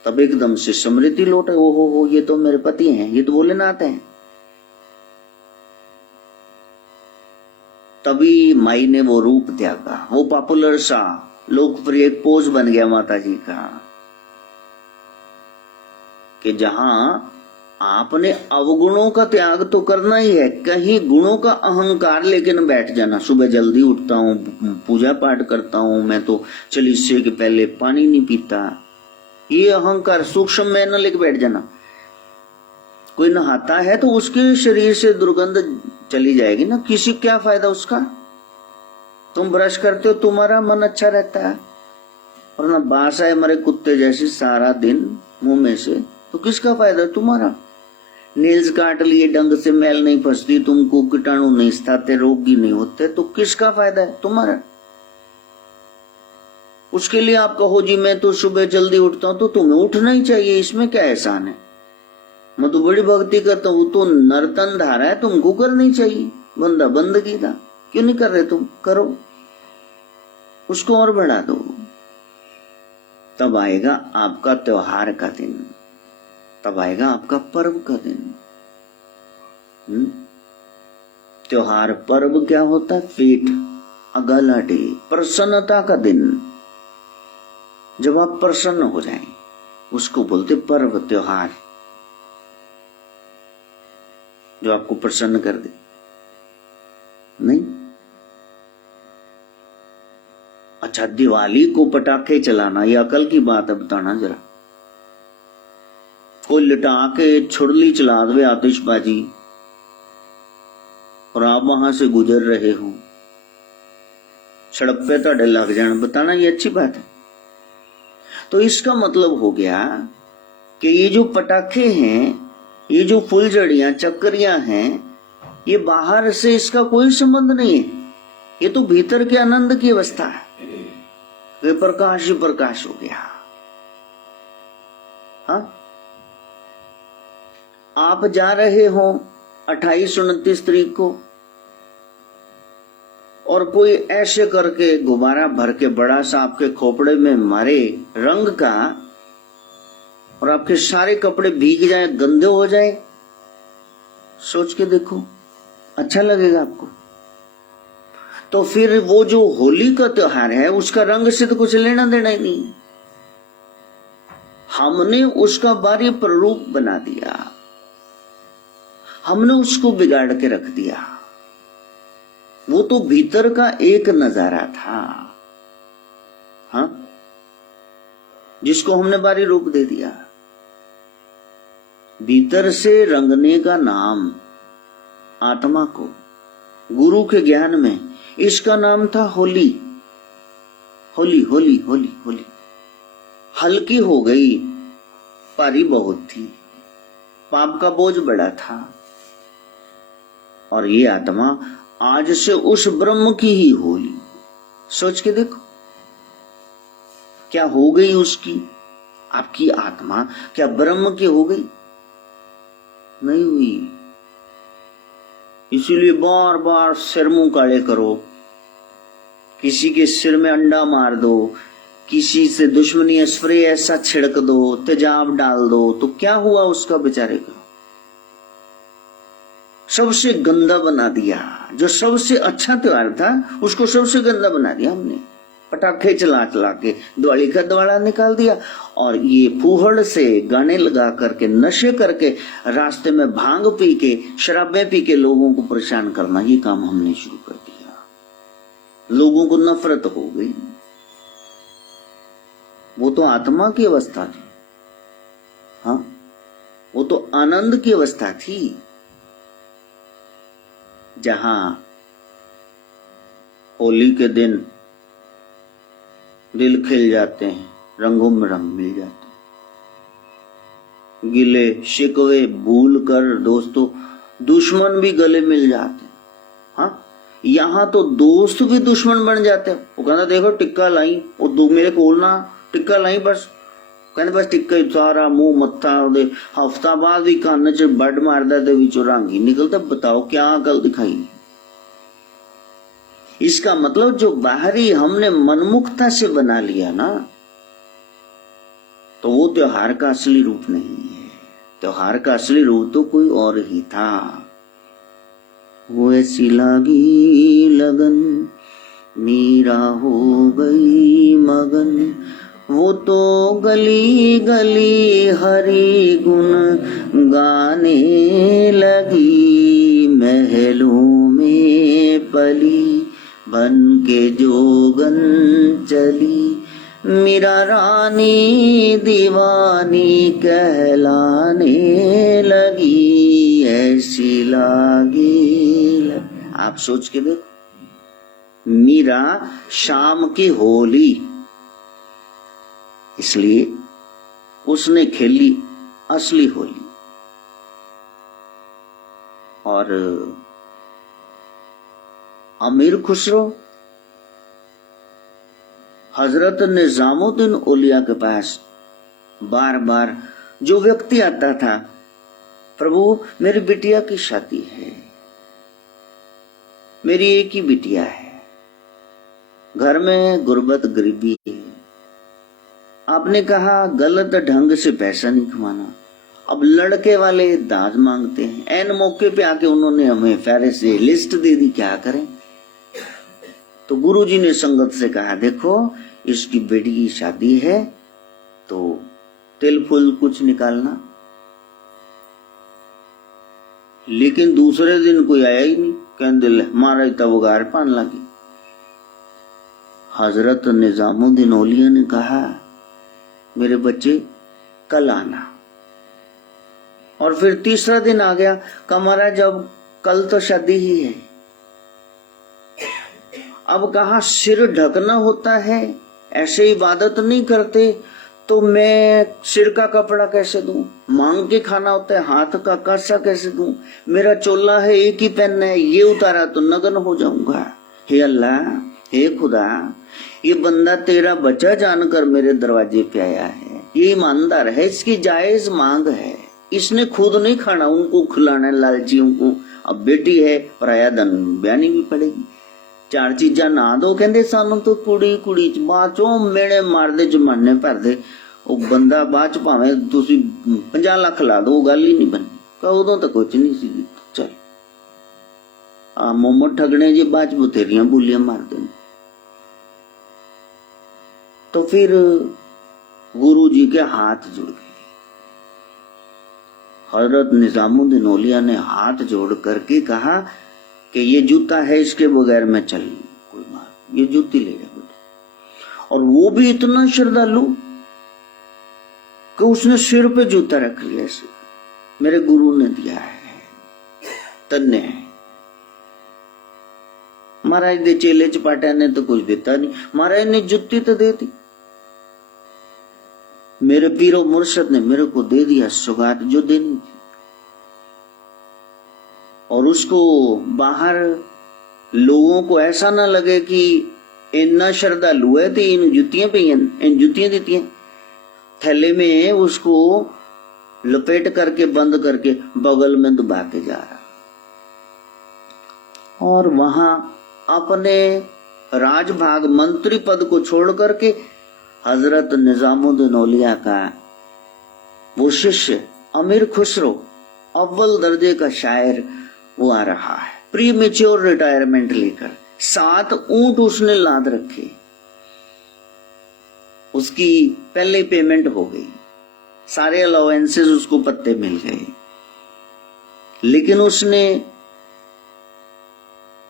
तब एकदम से स्मृति लौटे, हो ये तो मेरे पति हैं, ये तो भोलेनाथ हैं। तभी माई ने वो रूप त्यागा। वो पॉपुलर सा लोकप्रिय पोज बन गया माता जी का कि जहां आपने अवगुणों का त्याग तो करना ही है, कहीं गुणों का अहंकार लेकिन बैठ जाना। सुबह जल्दी उठता हूँ, पूजा पाठ करता हूँ, मैं तो चालीसे के पहले पानी नहीं पीता, ये अहंकार सूक्ष्म में न लेके बैठ जाना। कोई नहाता है तो उसके शरीर से दुर्गंध चली जाएगी ना, किसी क्या फायदा उसका। तुम ब्रश करते हो, तुम्हारा मन अच्छा रहता है, और ना बास है हमारे कुत्ते जैसी सारा दिन मुंह में से, तो किसका फायदा तुम्हारा। नील्स काट लिए, ढंग से मैल नहीं फंसती, तुमको कीटाणु नहीं सताते, रोगी नहीं होते, तो किसका फायदा है तुम्हारा। उसके लिए आप कहो जी मैं तो सुबह जल्दी उठता हूं, तो तुम्हें उठना ही चाहिए, इसमें क्या एहसान है। मैं तो बड़ी भक्ति करता हूं, तो नर्तन धारा है, तुमको करनी चाहिए। बंदा बंदगी था, क्यों नहीं कर रहे तुम, करो, उसको और बढ़ा दो। तब आएगा आपका त्योहार का दिन, तब आएगा आपका पर्व का दिन। त्योहार पर्व क्या होता है? फेट, अगला डे, प्रसन्नता का दिन। जब आप प्रसन्न हो जाएं, उसको बोलते पर्व, त्योहार, जो आपको प्रसन्न कर दे। नहीं, अच्छा, दिवाली को पटाखे चलाना ये अकल की बात है, बताना जरा। कोई लिटा के छुड़ली चला दे आतिशबाजी, और आप वहां से गुजर रहे हो, सड़क पे तो लग जाना, बताना ये अच्छी बात है। तो इसका मतलब हो गया कि ये जो पटाखे हैं, ये जो फुलझड़ियां, चक्करियां हैं, ये बाहर से इसका कोई संबंध नहीं है, ये तो भीतर के आनंद की अवस्था है। वे प्रकाश ही प्रकाश हो गया। हाँ, आप जा रहे हो 28-29 तारीख को और कोई ऐसे करके गुब्बारा भर के बड़ा सा आपके खोपड़े में मारे रंग का और आपके सारे कपड़े भीग जाए, गंदे हो जाए, सोच के देखो, अच्छा लगेगा आपको? तो फिर वो जो होली का त्योहार है उसका रंग से तो कुछ लेना देना ही नहीं। हमने उसका बाहरी प्ररूप बना दिया, हमने उसको बिगाड़ के रख दिया। वो तो भीतर का एक नजारा था, हाँ, जिसको हमने बाहरी रूप दे दिया। भीतर से रंगने का नाम आत्मा को गुरु के ज्ञान में इसका नाम था होली। होली होली होली होली हल्की हो गई, पारी बहुत थी, पाप का बोझ बड़ा था। और ये आत्मा आज से उस ब्रह्म की ही होली। सोच के देखो क्या हो गई उसकी, आपकी आत्मा क्या ब्रह्म की हो गई? नहीं हुई। इसीलिए बार बार सिर मुंह काले करो, किसी के सिर में अंडा मार दो, किसी से दुश्मनी स्प्रे ऐसा छिड़क दो, तेजाब डाल दो, तो क्या हुआ उसका बेचारे का? सबसे गंदा बना दिया। जो सबसे अच्छा त्योहार था उसको सबसे गंदा बना दिया हमने। पटाखे चला चला के दिवाली का दिवाला निकाल दिया। और ये फूहड़ से गाने लगा करके, नशे करके, रास्ते में भांग पी के, शराबें पी के लोगों को परेशान करना, ये काम हमने शुरू कर दिया। लोगों को नफरत हो गई। वो तो आत्मा की अवस्था थी, हाँ, वो तो आनंद की अवस्था थी, जहां होली के दिन दिल खिल जाते हैं, रंगों में रंग मिल जाते हैं, गिले शिकवे भूल कर दोस्तों दुश्मन भी गले मिल जाते हैं। हाँ, यहाँ तो दोस्त भी दुश्मन बन जाते हैं। वो कहना देखो टिक्का लाई, वो दो मेरे कोल ना टिक्का लाई, बस कहने बस टिक्का ही सारा मुंह मत्था दे, हफ्ता बाद भी कान च बड मारदा ते विचों रंग ही निकलता। बताओ क्या अकल दिखाई? इसका मतलब जो बाहरी हमने मनमुखता से बना लिया ना, तो वो त्योहार का असली रूप नहीं है। त्योहार का असली रूप तो कोई और ही था। वो ऐसी लागी लगन मीरा हो गई मगन, वो तो गली गली हरि गुण गाने लगी, महलों में पली बन के जोगन चली, मीरा रानी दीवानी कहलाने लगी, ऐसी लागी। आप सोच के देखो, मीरा शाम की होली, इसलिए उसने खेली असली होली। और अमीर खुसरो हजरत निजामुद्दीन औलिया के पास बार बार जो व्यक्ति आता था, प्रभु मेरी बिटिया की शादी है, मेरी एक ही बिटिया है, घर में गुर्बत गरीबी है, आपने कहा गलत ढंग से पैसा नहीं कमाना। अब लड़के वाले दाज मांगते हैं, एन मौके पे आके उन्होंने हमें फेरे से लिस्ट दे दी, क्या करें? तो गुरुजी ने संगत से कहा देखो इसकी बेटी की शादी है तो तिल फूल कुछ निकालना। लेकिन दूसरे दिन कोई आया ही नहीं, कहने दिल मारा तब गार पान लगी। हजरत निजामुद्दीन औलिया ने कहा मेरे बच्चे कल आना। और फिर तीसरा दिन आ गया, कमरा जब कल तो शादी ही है। अब कहा सिर ढकना होता है, ऐसे इबादत नहीं करते, तो मैं सिर का कपड़ा कैसे दूं? मांग के खाना होता है, हाथ का कासा कैसे दूं? मेरा चोला है एक ही पहनना है, ये उतारा तो नग्न हो जाऊंगा। हे अल्लाह, हे खुदा, ये बंदा तेरा बच्चा जानकर मेरे दरवाजे पे आया है, ये ईमानदार है, इसकी जायज मांग है, इसने खुद नहीं खाना, उनको खिलाना लालचियों को। अब बेटी है, पराया धन ब्यानी भी पड़ेगी। 4 चीजा ना दो, कहते सानू तो कुड़ी कुड़ी च बाचो मेड़े मार दे जमाने भर दे। वो बंदा बाद च भावे तुसी 50 लाख ला दो, गल ही नहीं बननी। उदों तो कुछ नहीं सी। चल मोमो ठगने जी बाद बथेरियां बोलियां मारते हैं। तो फिर गुरु जी के हाथ जुड़ गए। हजरत निजामुद्दीन औलिया ने हाथ जोड़ करके कहा कि ये जूता है, इसके बगैर मैं चल कोई बात, ये जूती ले जा बेटा। और वो भी इतना श्रद्धालु कि उसने सिर पे जूता रख लिया ऐसे, मेरे गुरु ने दिया है, तन्ने है। महाराज दे चेले चपाटिया ने तो कुछ देता नहीं, महाराज ने जुत्ती तो दे दी। मेरे पीरो मुर्शद ने मेरे को दे दिया सौगात जो देनी थी। और उसको बाहर लोगों को ऐसा ना लगे कि इतना श्रद्धालु है तो इन जुतियां पे इन जुतियां देती हैं। थैले में उसको लपेट करके बंद करके बगल में दबा के जा रहा। और वहां अपने राजभाग मंत्री पद को छोड़ करके हजरत निजामुद्दीन औलिया का वो शिष्य अमीर खुसरो, अव्वल दर्जे का शायर, वो आ रहा है प्री मेच्योर रिटायरमेंट लेकर। 7 ऊंट उसने लाद रखे। उसकी पहले पेमेंट हो गई, सारे अलाउंसेस उसको पत्ते मिल गए। लेकिन उसने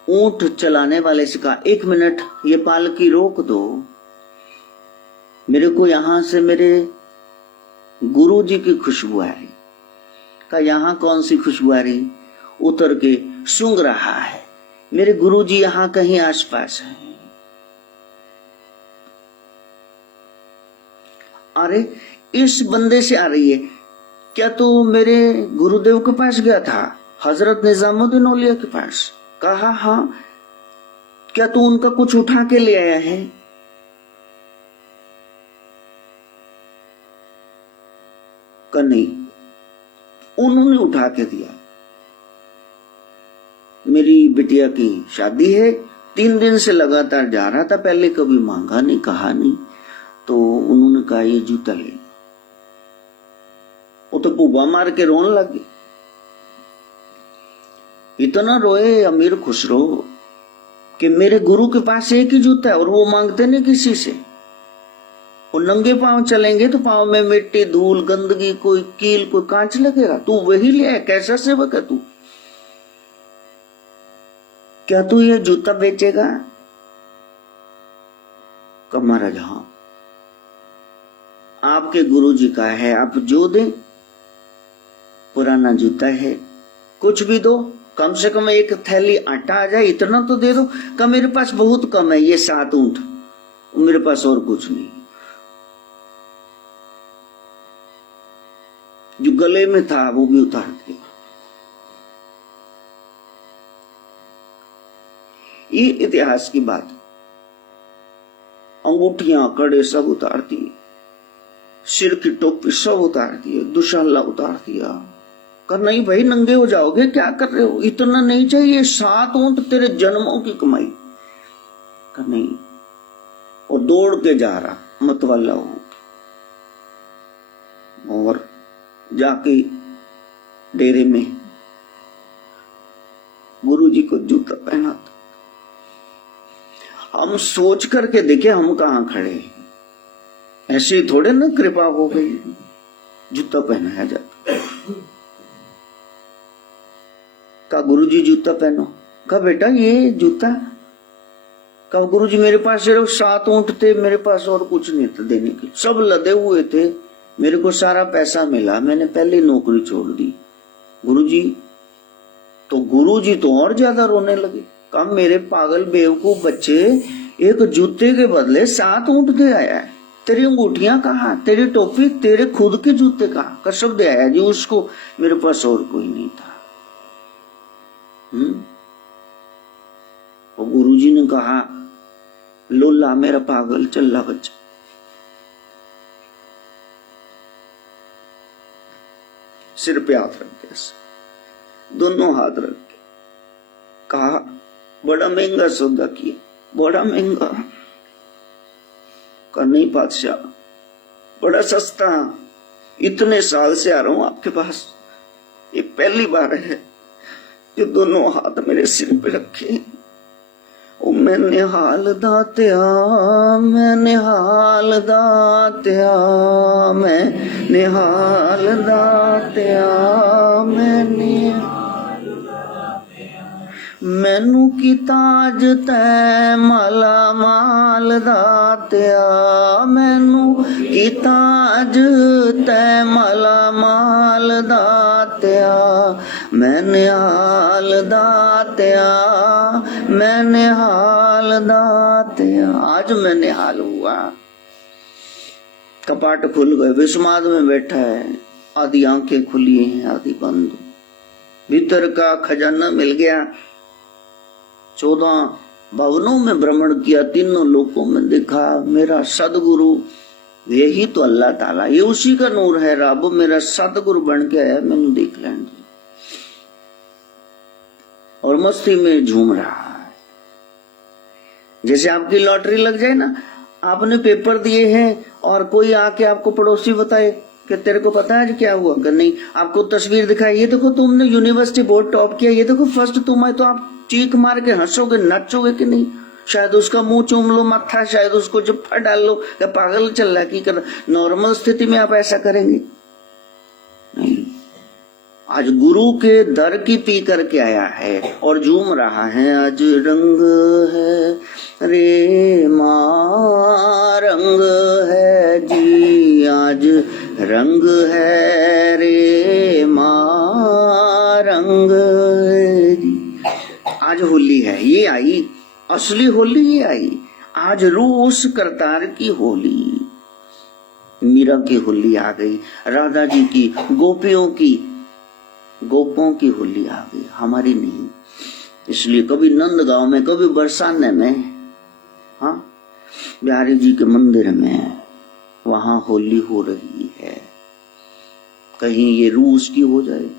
ऊंट चलाने वाले से कहा, 1 मिनट ये पालकी रोक दो, मेरे को यहां से मेरे गुरु जी की खुशबू आ रही। कहा यहां कौन सी खुशबू आ रही? उतर के सूंघ रहा है, मेरे गुरु जी यहां कहीं आसपास है। अरे इस बंदे से आ रही है, क्या तू मेरे गुरुदेव के पास गया था, हजरत निजामुद्दीन औलिया के पास? कहा हाँ। क्या तू उनका कुछ उठा के ले आया है? का नहीं, उन्होंने उठा के दिया। मेरी बिटिया की शादी है, 3 दिन से लगातार जा रहा था, पहले कभी मांगा नहीं, कहा नहीं, तो उन्होंने कहा ये जूता ले। वो तो पुब्बा मार के रोने लगे। इतना रोए अमीर खुसरो कि मेरे गुरु के पास एक ही जूता है और वो मांगते नहीं किसी से। वो नंगे पांव चलेंगे तो पांव में मिट्टी, धूल, गंदगी, कोई कील, कोई कांच लगेगा, तू वही ले, कैसा सेवक है तू? क्या तू ये जूता बेचेगा? महाराज हाँ, आपके गुरु जी का है, आप जो दे, पुराना जूता है, कुछ भी दो, कम से कम 1 थैली आटा आ जाए, इतना तो दे दो। का मेरे पास बहुत कम है, ये 7 ऊंट, मेरे पास और कुछ नहीं। जो गले में था वो भी उतार दिया। ये इतिहास की बात। अंगूठियां, कड़े सब उतार दिए, सिर की टोपी सब उतार दिए, दुशाला उतार दिया। कर नहीं भाई, नंगे हो जाओगे, क्या कर रहे हो, इतना नहीं चाहिए, 7 ऊंट तेरे जन्मों की कमाई। कर नहीं, और दौड़ के जा रहा मतवाला ऊंट, और जाके डेरे में गुरुजी को जूता पहना था। हम सोच करके देखे हम कहां खड़े, ऐसे ही थोड़े ना कृपा हो गई, जूता पहनाया जाता। कहा गुरुजी जूता पहनो। कहा बेटा ये जूता? कहा गुरुजी मेरे पास सिर्फ 7 ऊंट थे, मेरे पास और कुछ नहीं था देने के, सब लदे हुए थे, मेरे को सारा पैसा मिला, मैंने पहले नौकरी छोड़ दी। गुरुजी तो और ज्यादा रोने लगे। कहा मेरे पागल बेवकूफ बच्चे, एक जूते के बदले 7 ऊंट दे आया है, तेरी अंगूठियां कहाँ, तेरी टोपी, तेरे खुद के जूते कहाँ? कसम दे आया जी उसको, मेरे पास और कोई नहीं था। और गुरुजी ने कहा लोला मेरा पागल चल्ला बच्चा, सिर पे हाथ रख के, दोनों हाथ रख के कहा, बड़ा महंगा सौदा किया, बड़ा महंगा। कहा नहीं बादशाह, बड़ा सस्ता, इतने साल से आ रहा हूं आपके पास, ये पहली बार है कि दोनों हाथ मेरे सिर पे रखे। ओ मैं निहाल दात्या, मैं निहाल दात्या, मैं निहाल दात्या, मैं निहाल दात्या, मैनू की ताज तै माला माल दात्या, मैनू की ताज तै माला माल दात्या, मैं निहाल दात्या, मैं निहाल दात्या। आज मैं निहाल हुआ। कपाट खुल गए, विस्माद में बैठा है, आधी आंखें खुली हैं आधी बंद। भीतर का खजाना मिल गया। 14 भवनों में भ्रमण किया, तीनों लोकों में देखा, मेरा सदगुरु यही तो अल्लाह ताला, ये उसी का नूर है। रब मेरा सदगुरु बन के आया, मैंने देख लें। और मस्ती में झूम रहा है। जैसे आपकी लॉटरी लग जाए ना, आपने पेपर दिए हैं और कोई आके आपको पड़ोसी बताए कि तेरे को पता है क्या हुआ, कि नहीं, आपको तस्वीर दिखाई, ये देखो तुमने यूनिवर्सिटी बोर्ड टॉप किया, ये देखो फर्स्ट तुम है, तो आप चीख मार के हंसोगे, नाचोगे कि नहीं? शायद उसका मुंह चूम लो माथा, शायद उसको जफ्फा डाल लो, या पागल चल रहा है की कर। नॉर्मल स्थिति में आप ऐसा करेंगे नहीं। आज गुरु के दर की पी करके आया है और झूम रहा है। आज रंग है रे माँ, रंग है जी, आज रंग है रे माँ, रंग है जी। आज होली है, ये आई असली होली, ये आई आज रूस करतार की होली। मीरा की होली आ गई, राधा जी की, गोपियों की, गोपों की होली आ गई, हमारी नहीं। इसलिए कभी नंदगांव में, कभी बरसाने में, हाँ बिहारी जी के मंदिर में, वहां होली हो रही है। कहीं ये रूस की हो जाए।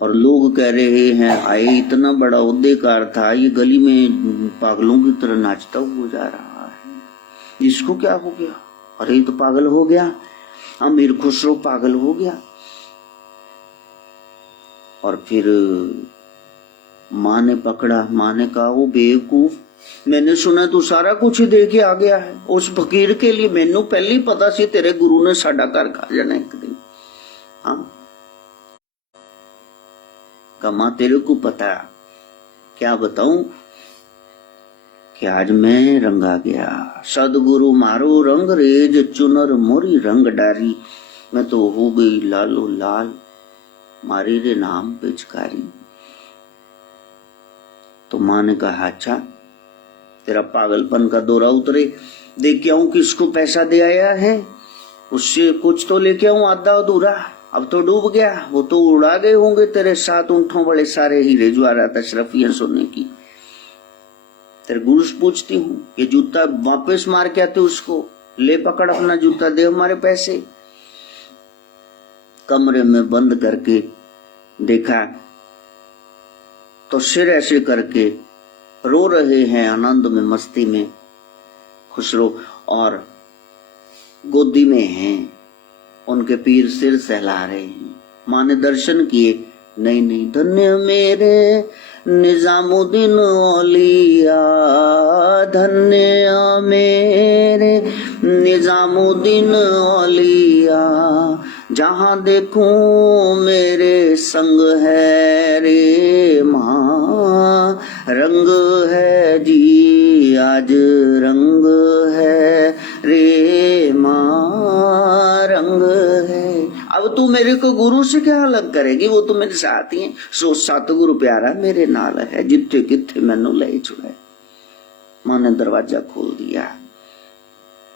और लोग कह रहे हैं आए इतना बड़ा उद्देकार था, ये गली में पागलों की तरह नाचता हुआ जा रहा है, इसको क्या हो गया? अरे तो पागल हो गया, अमीर खुसरो पागल हो गया। और फिर माँ ने पकड़ा, माँ ने कहा वो बेवकूफ, मैंने सुना तू सारा कुछ ही दे के आ गया है उस फकीर के लिए, मैनू पहले ही पता सी तेरे गुरु ने साडा घर खा जाना एक दिन। हाँ कमा, तेरे को पता, क्या बताऊं कि आज मैं रंगा गया। सदगुरु मारो रंग रेज, चुनर मोरी रंग डारी, मैं तो हो गई लालो लाल, मारी रे नाम पिचकारी। तो माँ ने कहा अच्छा तेरा पागलपन का दौरा उतरे, देख के आऊं किसको पैसा दे आया है, उससे कुछ तो लेके आऊं आधा अधूरा। अब तो डूब गया, वो तो उड़ा गए होंगे तेरे 7 ऊंटों बड़े सारे हीरे जो आ रहा था शरफियां सोने की। तेरे गुरु से पूछती हूँ ये जूता वापस मार के आते, उसको ले पकड़ अपना जूता, दे हमारे पैसे। कमरे में बंद करके देखा तो सिर ऐसे करके रो रहे हैं आनंद में, मस्ती में खुसरो, और गोदी में हैं उनके पीर सिर सहला रहे हैं। माँ ने दर्शन किए, नहीं नहीं धन्य मेरे निजामुद्दीन औलिया, धन्य मेरे निजामुद्दीन औलिया, जहाँ देखूं मेरे संग है रे माँ, रंग है जी आज रंग है रे माँ, रंग है। अब तू मेरे को गुरु से क्या अलग करेगी, वो तो मेरे साथ ही है। सो सतगुरु प्यारा मेरे नाल है, जिथे किथे मैनू ले छुड़े। माँ ने दरवाजा खोल दिया,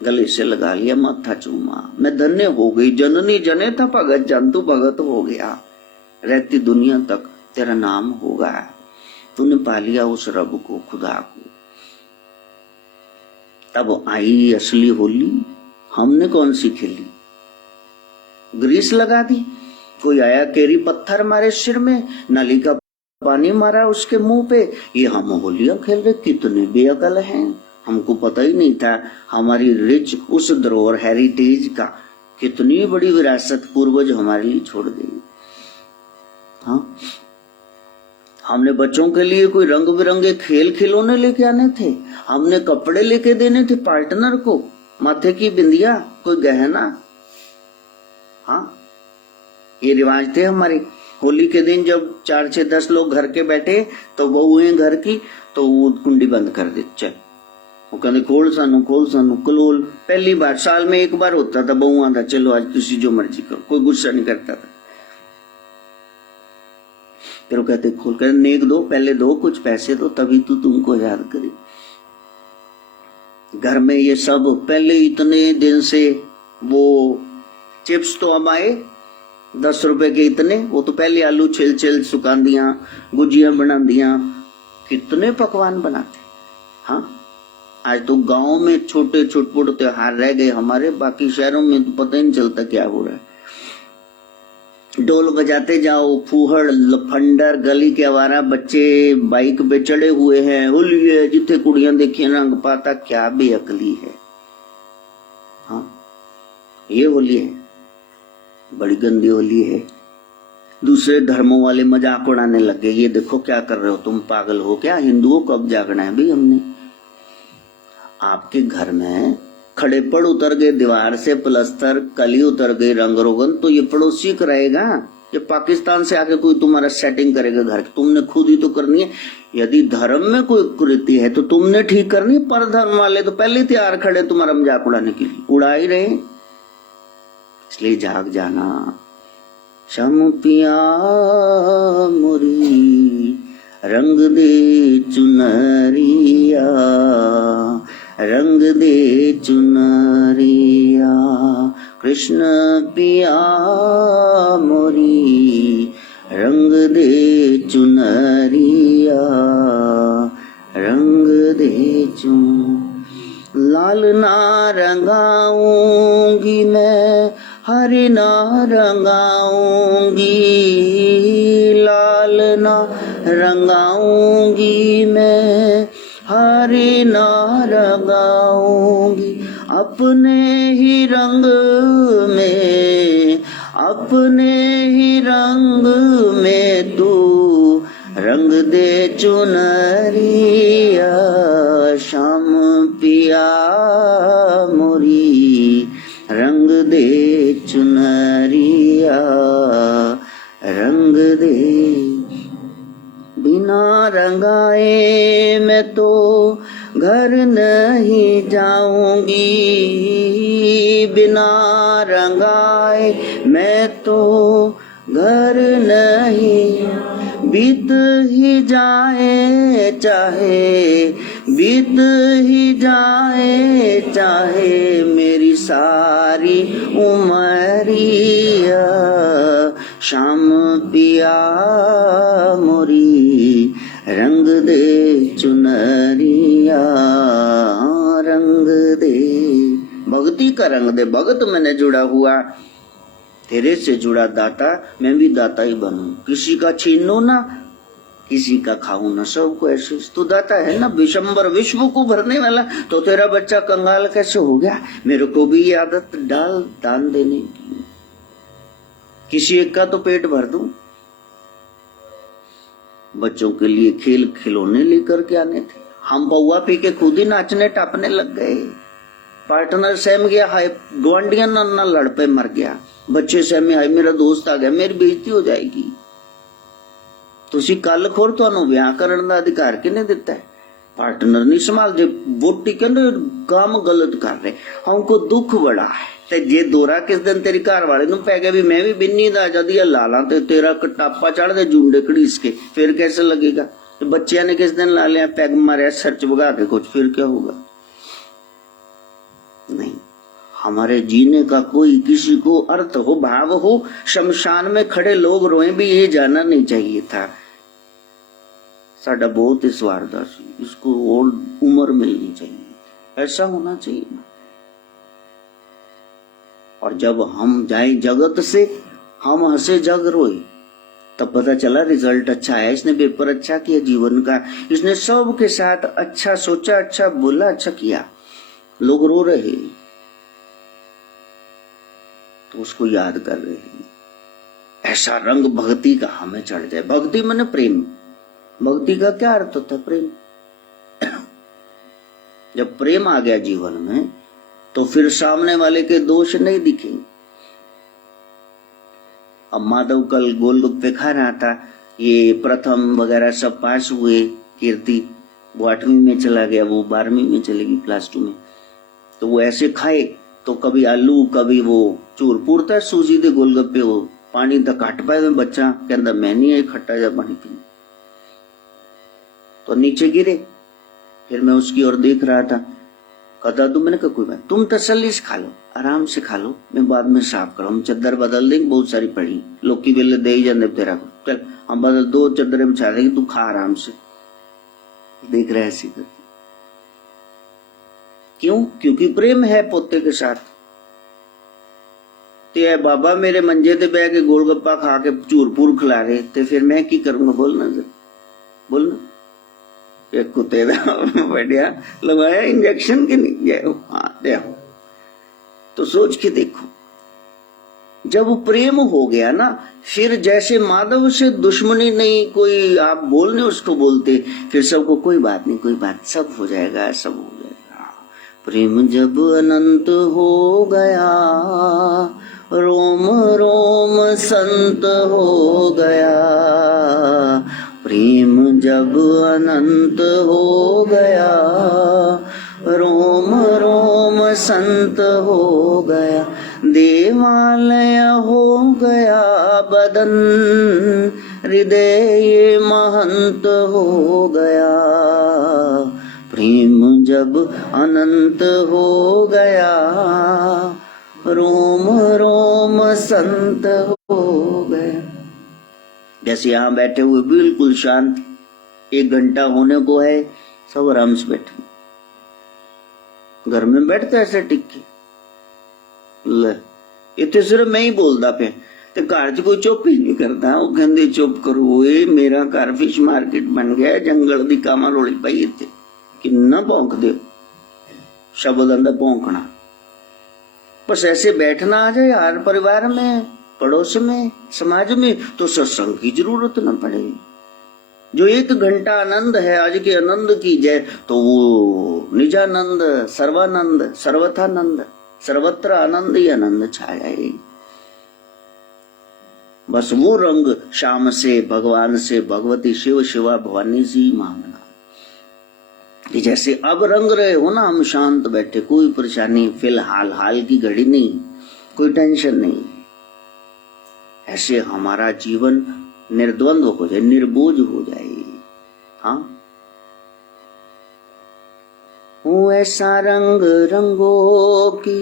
गले से लगा लिया, माथा चूमा, मैं धन्य हो गई, जननी जने था भगत जन, तू भगत हो गया, रहती दुनिया तक तेरा नाम होगा, तूने पा लिया उस रब को, खुदा को। तब आई असली होली, हमने कौन सी खेली, ग्रीस लगा दी, कोई आया केरी पत्थर मारे सिर में, नली का पानी मारा उसके मुंह पे। ये हम होलियां खेल रहे, कितने बेअकल हैं, हमको पता ही नहीं था हमारी रिच उस धरोहर हेरिटेज का कितनी बड़ी विरासत पूर्वज हमारे लिए छोड़ गई। हाँ, हमने बच्चों के लिए कोई रंग बिरंगे खेल खिलौने लेके आने थे, हमने कपड़े लेके देने थे पार्टनर को, माथे की बिंदिया, कोई गहना। हाँ, ये रिवाज थे हमारे। होली के दिन जब 4 6 10 लोग घर के बैठे तो बहुएं घर की तो वो कुंडी बंद कर दे, चल वो कहते खोल सानू कलोल। पहली बार साल में एक बार होता था, बहुआ था, चलो आज किसी जो मर्जी करो, कोई गुस्सा नहीं करता था। फिर वो कहते खोल कर नेक दो, पहले दो कुछ पैसे दो, तभी तो तुमको याद करी। घर में ये सब पहले इतने दिन से वो चिप्स तो अब आए 10 रुपए के इतने, वो तो पहले आलू छिल सुखा दिया, गुजिया बना दिया, कितने पकवान बनाते। हाँ, आज तो गांव में छोटे छोटे त्योहार रह गए हमारे, बाकी शहरों में तो पता ही नहीं चलता क्या हो रहा है। ढोल बजाते जाओ, फूहड़ लफंडर, गली के आवारा बच्चे बाइक पे चढ़े हुए हैं, होली है, जिथे कुड़ियां देखिए रंग पाता, क्या बेअकली है। हाँ, ये होली है, बड़ी गंदी होली है। दूसरे धर्मों वाले मजाक उड़ाने लगे, ये देखो क्या कर रहे हो तुम, पागल हो क्या, हिंदुओं को अब जागना है भाई हमने। आपके घर में खड़े पड़ उतर गए दीवार से प्लस्तर, कली उतर गई रंग रोगन, तो ये पड़ोसी कराएगा, ये पाकिस्तान से आके कोई तुम्हारा सेटिंग करेगा घर की, तुमने खुद ही तो करनी है। यदि धर्म में कोई कुरीति है तो तुमने ठीक करनी, पर धर्म वाले तो पहले तैयार खड़े तुम्हारा मजाक उड़ाने के लिए, उड़ा ही रहे। इसलिए जाग जाना। शम पिया मुरी रंग दे चुनरिया, रंग दे चुनरिया, कृष्ण पिया मोरी रंग दे चुनरिया, रंग दे लाल ना रंगाऊंगी मैं, हरे ना रंगाऊंगी, लाल ना रंगाऊंगी मैं, हरे ना रंगाऊंगी, अपने ही रंग में, अपने ही रंग में तू रंग दे चुनरिया, श्याम पिया मोरी रंग दे चुनरिया, रंग दे। बिना रंगाए मैं तो घर नहीं जाऊंगी, बिना रंगाए मैं तो घर नहीं, बीत ही जाए चाहे, बीत ही जाए चाहे मेरी सारी उमरिया, श्याम पिया मोरी रंग दे चुनरिया, रंग दे। भक्ति का रंग दे, भगत मैंने जुड़ा हुआ, तेरे से जुड़ा दाता, मैं भी दाता ही बनूं, किसी का छीनूं ना, किसी का खाऊं ना, सबको ऐसे। तू दाता है ना, विशंबर विश्व को भरने वाला, तो तेरा बच्चा कंगाल कैसे हो गया? मेरे को भी ये आदत डाल दान देने की, किसी एक का तो पेट भर दूं। बच्चों के लिए खेल खिलौने लेकर के आने थे, हम पौवा पी के खुद ही नाचने टापने लग गए। पार्टनर सहम गया, हाय ग्वांडिया ना लड़ पे मर गया, बच्चे सहमे, हाय मेरा दोस्त आ गया, मेरी बेइज्जती हो जाएगी। ਤੁਸੀਂ ਕੱਲ ਖੋਰ ਤੁਹਾਨੂੰ ਵਿਆਹ ਕਰਨ ਦਾ ਅਧਿਕਾਰ ਕਿਹਨੇ ਦਿੱਤਾ ਹੈ? ਪਾਰਟਨਰ ਨਹੀਂ ਸੰਭਾਲਦੇ, ਵੋਟੀ ਕਹਿੰਦੇ ਕੰਮ ਗਲਤ ਕਰ ਰਹੇ, हमको दुख बड़ा है। ਤੇ ਜੇ ਦੋਰਾ ਕਿਸ ਦਿਨ ਤੇਰੀ ਘਰ ਵਾਲੇ ਨੂੰ ਪੈ ਗਿਆ ਵੀ ਮੈਂ ਵੀ ਬਿੰਨੀ ਦਾ ਆਜ਼ਾਦੀ ਲਾ ਲਾਂ ਤੇ ਤੇਰਾ ਕਟਾਪਾ ਚੜਦੇ ਜੁੰਡੇ ਘੜੀਸ ਕੇ, ਫਿਰ कैसे लगेगा? ਬੱਚਿਆਂ ਨੇ ਕਿਸ ਦਿਨ ਲਾ ਲਿਆ, ਪੈਗ ਮਾਰਿਆ ਸਰ ਚ ਵਗਾ के कुछ, फिर क्या होगा? नहीं, हमारे जीने का कोई किसी को अर्थ हो, भाव हो। शमशान में खड़े लोग रोए भी ये जाना नहीं चाहिए था, साडा बहुत ही स्वार्थ, इसको और उम्र मिलनी चाहिए, ऐसा होना चाहिए। और जब हम जाए जगत से, हम हंसे जग रोए, तब पता चला रिजल्ट अच्छा है, इसने पेपर अच्छा किया जीवन का, इसने सबके साथ अच्छा सोचा, अच्छा बोला, अच्छा किया, लोग रो रहे तो उसको याद कर रहे हैं। ऐसा रंग भक्ति का हमें चढ़ जाए। भक्ति माने प्रेम। भक्ति का क्या अर्थ होता है? प्रेम। जब प्रेम आ गया जीवन में तो फिर सामने वाले के दोष नहीं दिखेंगे। अब माधव कल गोलगप्पे खा रहा था, ये प्रथम वगैरह सब पास हुए, कीर्ति वो 8वीं में चला गया, वो 12वीं में चलेगी क्लास 2 में, तो वो ऐसे खाए तो कभी आलू कभी वो चूर पूरता है सूजी दे गोलगप्पे, वो पानी तक काट पाए में बच्चा कहता मैं नहीं है खट्टा जा पानी पीने, तो नीचे गिरे। फिर मैं उसकी ओर देख रहा था, कहता तू, मैंने कहा कोई बात, तुम तसल्ली से खा लो, आराम से खा लो, मैं बाद में साफ करूँ, हम चद्दर बदल देंगे, बहुत सारी पड़ी लोग की वेले दे ही जाने तेरा को, चल हम बदल 2 चद्दरें बिछा देंगे, तू खा आराम से। देख रहा है ऐसी करके, क्यों? क्योंकि प्रेम है पोते के साथ। ते बाबा मेरे मंजे ते बह के गोलगप्पा खा के चूरपुर खिला रहे थे, फिर मैं की करूंगा? बोलना जरा, बोलना। एक कुत्ते बढ़िया लगाया इंजेक्शन के नहीं, हाँ देखो, तो सोच के देखो, जब प्रेम हो गया ना, फिर जैसे माधव से दुश्मनी नहीं, कोई आप बोलने उसको बोलते, फिर सबको कोई बात नहीं, कोई बात, सब हो जाएगा, सब हो जाएगा। प्रेम जब अनंत हो गया, रोम रोम संत हो गया, प्रेम जब अनंत हो गया, रोम रोम संत हो गया, देवालय हो गया बदन, हृदय महंत हो गया, प्रेम जब अनंत हो गया, रोम रोम संत हो गया। जैसे यहाँ बैठे हुए बिल्कुल शांत, 1 घंटा होने को है, सब आराम से बैठे, घर में बैठते ऐसे टिक्के ले, इतने सिर्फ मैं ही बोलता पे, तो घर च कोई चुप ही नहीं करता, वो कहते चुप करो, ये मेरा घर फिश मार्केट बन गया, जंगल दी कामा रोली पाई इतने किन्ना भौंक दे, शब्द अंदर भौंकना, बस ऐसे बैठना आ जाए यार, परिवार में, पड़ोस में, समाज में, तो सत्संग की जरूरत न पड़ेगी। जो 1 घंटा आनंद है, आज के आनंद की जय, तो वो निजानंद, सर्वानंद, सर्वथानंद, सर्वत्र आनंद ही आनंद छाया। बस वो रंग श्याम से, भगवान से, भगवती शिव शिवा भवानी जी मांगना, कि जैसे अब रंग रहे हो ना, हम शांत बैठे, कोई परेशानी फिलहाल, हाल की घड़ी नहीं, कोई टेंशन नहीं, ऐसे हमारा जीवन निर्द्वंद हो जाए, निर्बोझ हो जाए। हाँ, वो ऐसा रंग रंगो की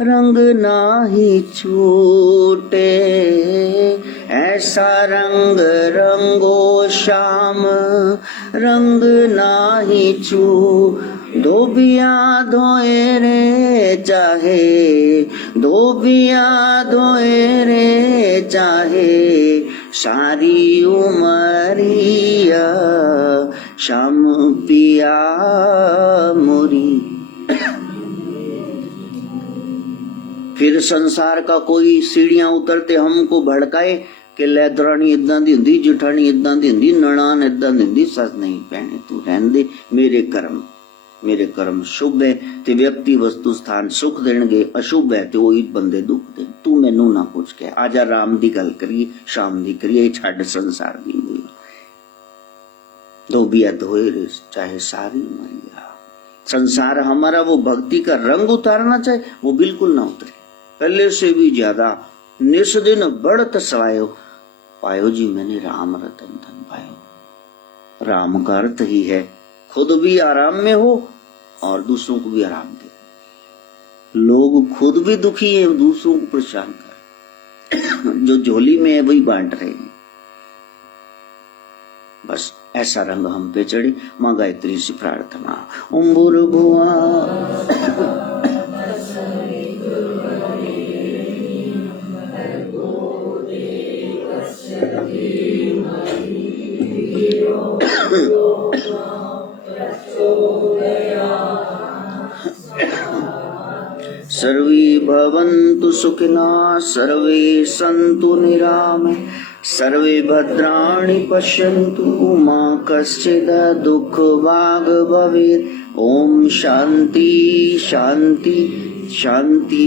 रंग ना ही छूटे, ऐसा रंग रंगो श्याम रंग ना ही छू, धोबिया धोए रे चाहे, धोबिया धोए रे चाहे, सारी उमरिया श्याम पिया मोरी। फिर संसार का कोई सीढ़ियां उतरते हमको भड़काए कि ले दरानी इदा दी हुंदी, जिठानी इदा दी हुंदी, नणान इदा दी हुंदी, सच नहीं भैणे तू रहन दे, मेरे कर्म शुभ है ते व्यक्ति वस्तु स्थान सुख देणगे, अशुभ है ते ओही बंदे दुख दे, तू मैनू ना कुछ कह, आजा राम दी गल करिए, शाम दी करिए, छड़ संसार दी मोई, धोबिया धोए रे चाहे सारी उमरिया। संसार हमारा वो भक्ति का रंग उतारना चाहे, वो बिल्कुल ना उतरे, पहले से भी ज्यादा निस दिन बढ़त सवायो, पायो जी मैंने राम रतन धन पायो। राम का अर्थ ही है खुद भी आराम में हो और दूसरों को भी आराम दे। लोग खुद भी दुखी है, दूसरों को परेशान कर, जो झोली में है वही बांट रहे हैं। बस ऐसा रंग हम पे चढ़े। मां गायत्री से प्रार्थना, ओम भूर्भुवः सर्वे भवन्तु सुखिनः सर्वे सन्तु निरामय सर्वे भद्राणि पश्यन्तु मा कश्चित् दुःखभाग् भवेत्। ओम शांति शांति शांति।